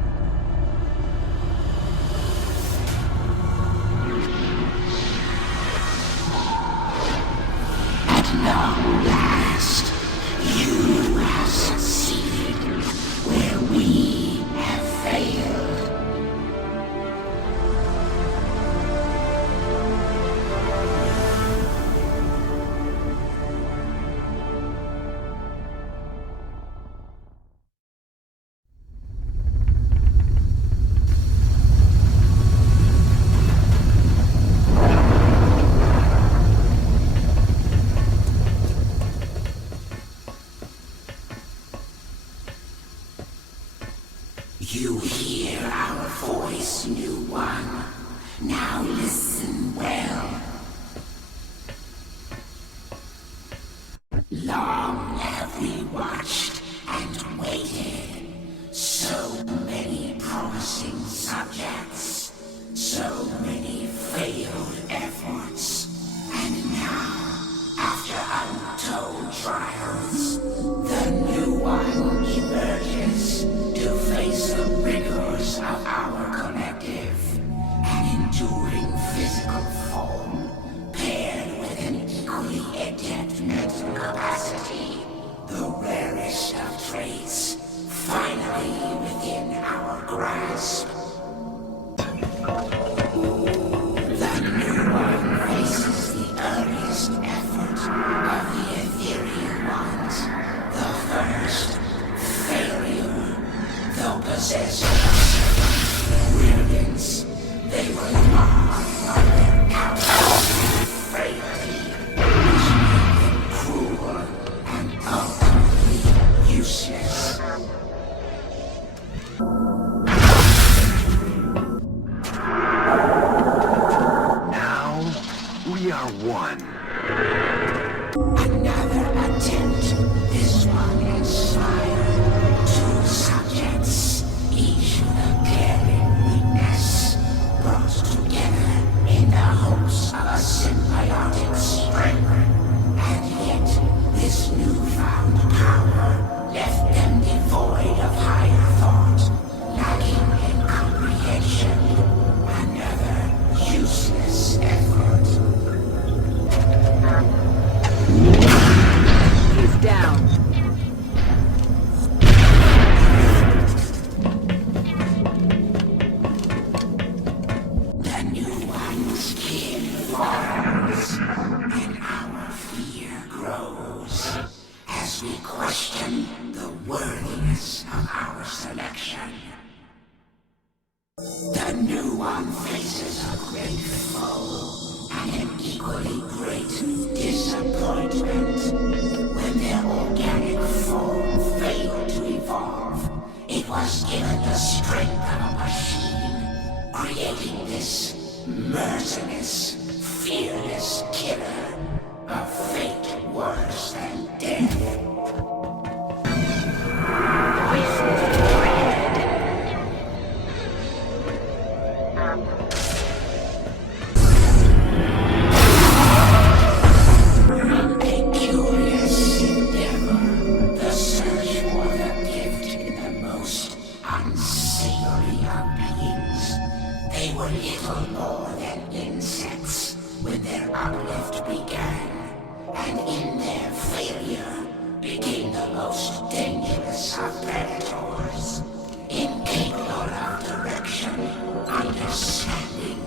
Now listen well. Long have we watched and waited. So many promising subjects. So many failed efforts. And now, after untold trials, the new one emerges to face the rigors of our collective. An enduring physical form, paired with an equally adept mental capacity. The rarest of traits, finally within our grasp. The new one faces the earliest effort of the ethereal ones. The first failure, though possessed of brilliance, they were marred by their counterfeit frailty, which made them cruel and ultimately useless. We are one. Another attempt, this one inspired. Two subjects, each with a glaring weakness, brought together in the hopes of a symbiotic strength. And yet, this newfound power left them devoid of higher thought, lacking in comprehension. Another useless effort. He's down. The new one's kin falls, and our fear grows as we question the worthiness of our selection. The new one faces a great foe and an equally great disappointment. When their organic form failed to evolve, it was given the strength of a machine, creating this merciless, fearless killer, a fate worse than death. They were little more than insects when their uplift began, and in their failure became the most dangerous of predators. Incapable of direction, understanding,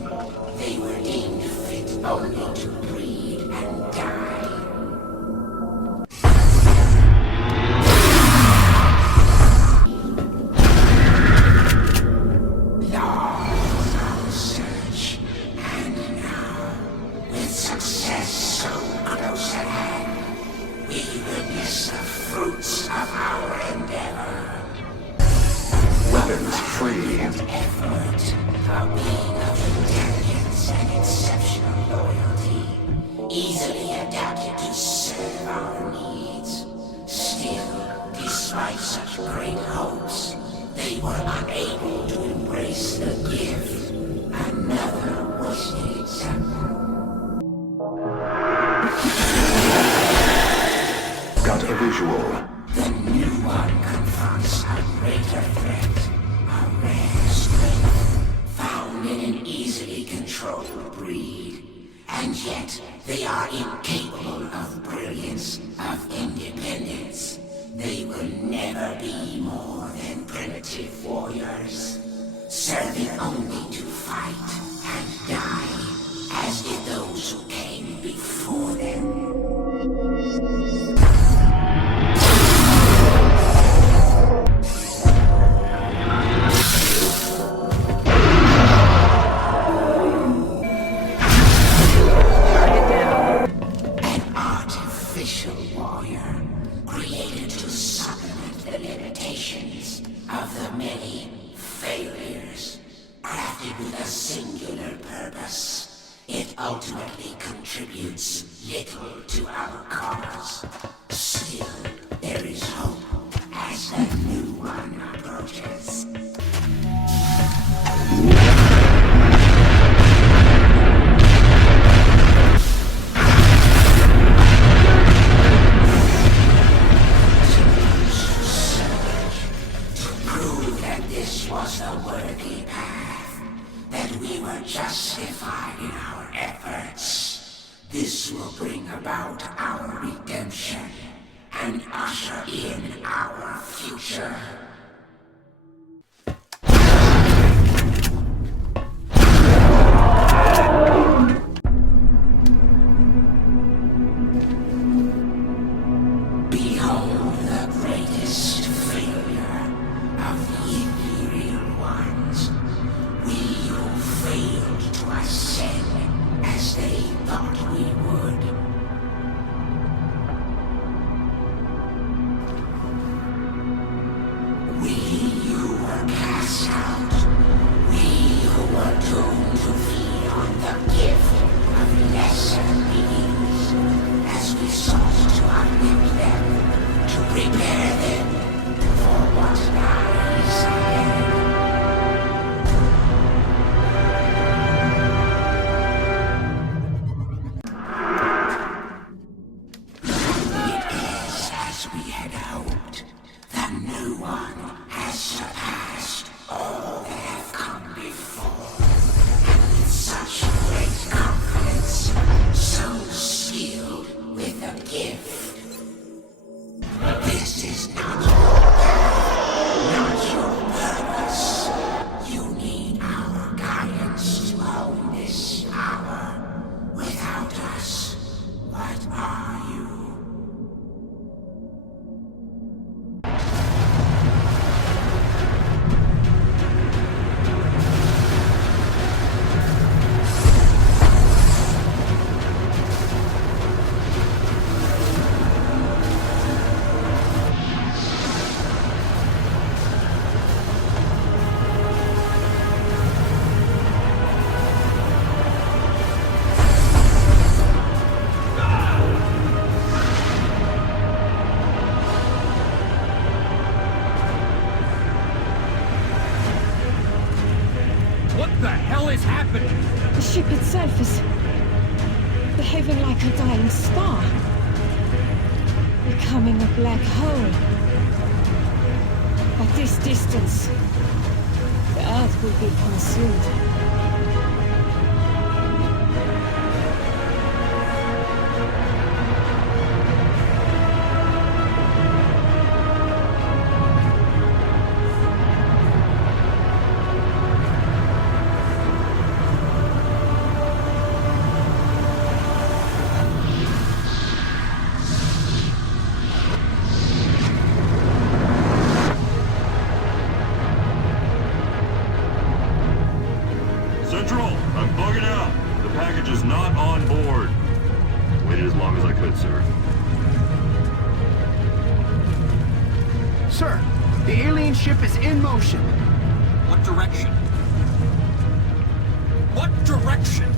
they were deemed fit only to breed and die. Weapons free. Effort, a being of intelligence and exceptional loyalty, easily adapted to serve our needs. Still, despite such great hopes, they were unable to embrace the gift. Another wasted example. Got a visual. The new one confronts a greater threat, a rare strength, found in an easily controlled breed. And yet, they are incapable of brilliance, of independence. They will never be more than primitive warriors, serving only to fight and die, as did those who came before them. Of the many failures, crafted with a singular purpose. It ultimately contributes little to our cause. Still, there is hope as the new one approaches. To prove that this was the worthy path, that we were justified in our efforts. This will bring about our redemption and usher in our future. Behold the greatest failure of the Imperial ones. We who failed to ascend as they thought we would. We who were cast out. We who were doomed to feed on the gift of lesser beings. As we sought to uplift them, to prepare them for what lies ahead. It is as we had hoped. The new one has surpassed all that have come before. And with such great confidence, so skilled with the gift. This is not your path, not your purpose. You need our guidance to own this power. Without us, what are you? What the hell is happening? The ship itself is behaving like a dying star. Becoming a black hole. At this distance, the Earth will be consumed. Central, I'm bugging out. The package is not on board. Waited as long as I could, sir. Sir, the alien ship is in motion. What direction? What direction?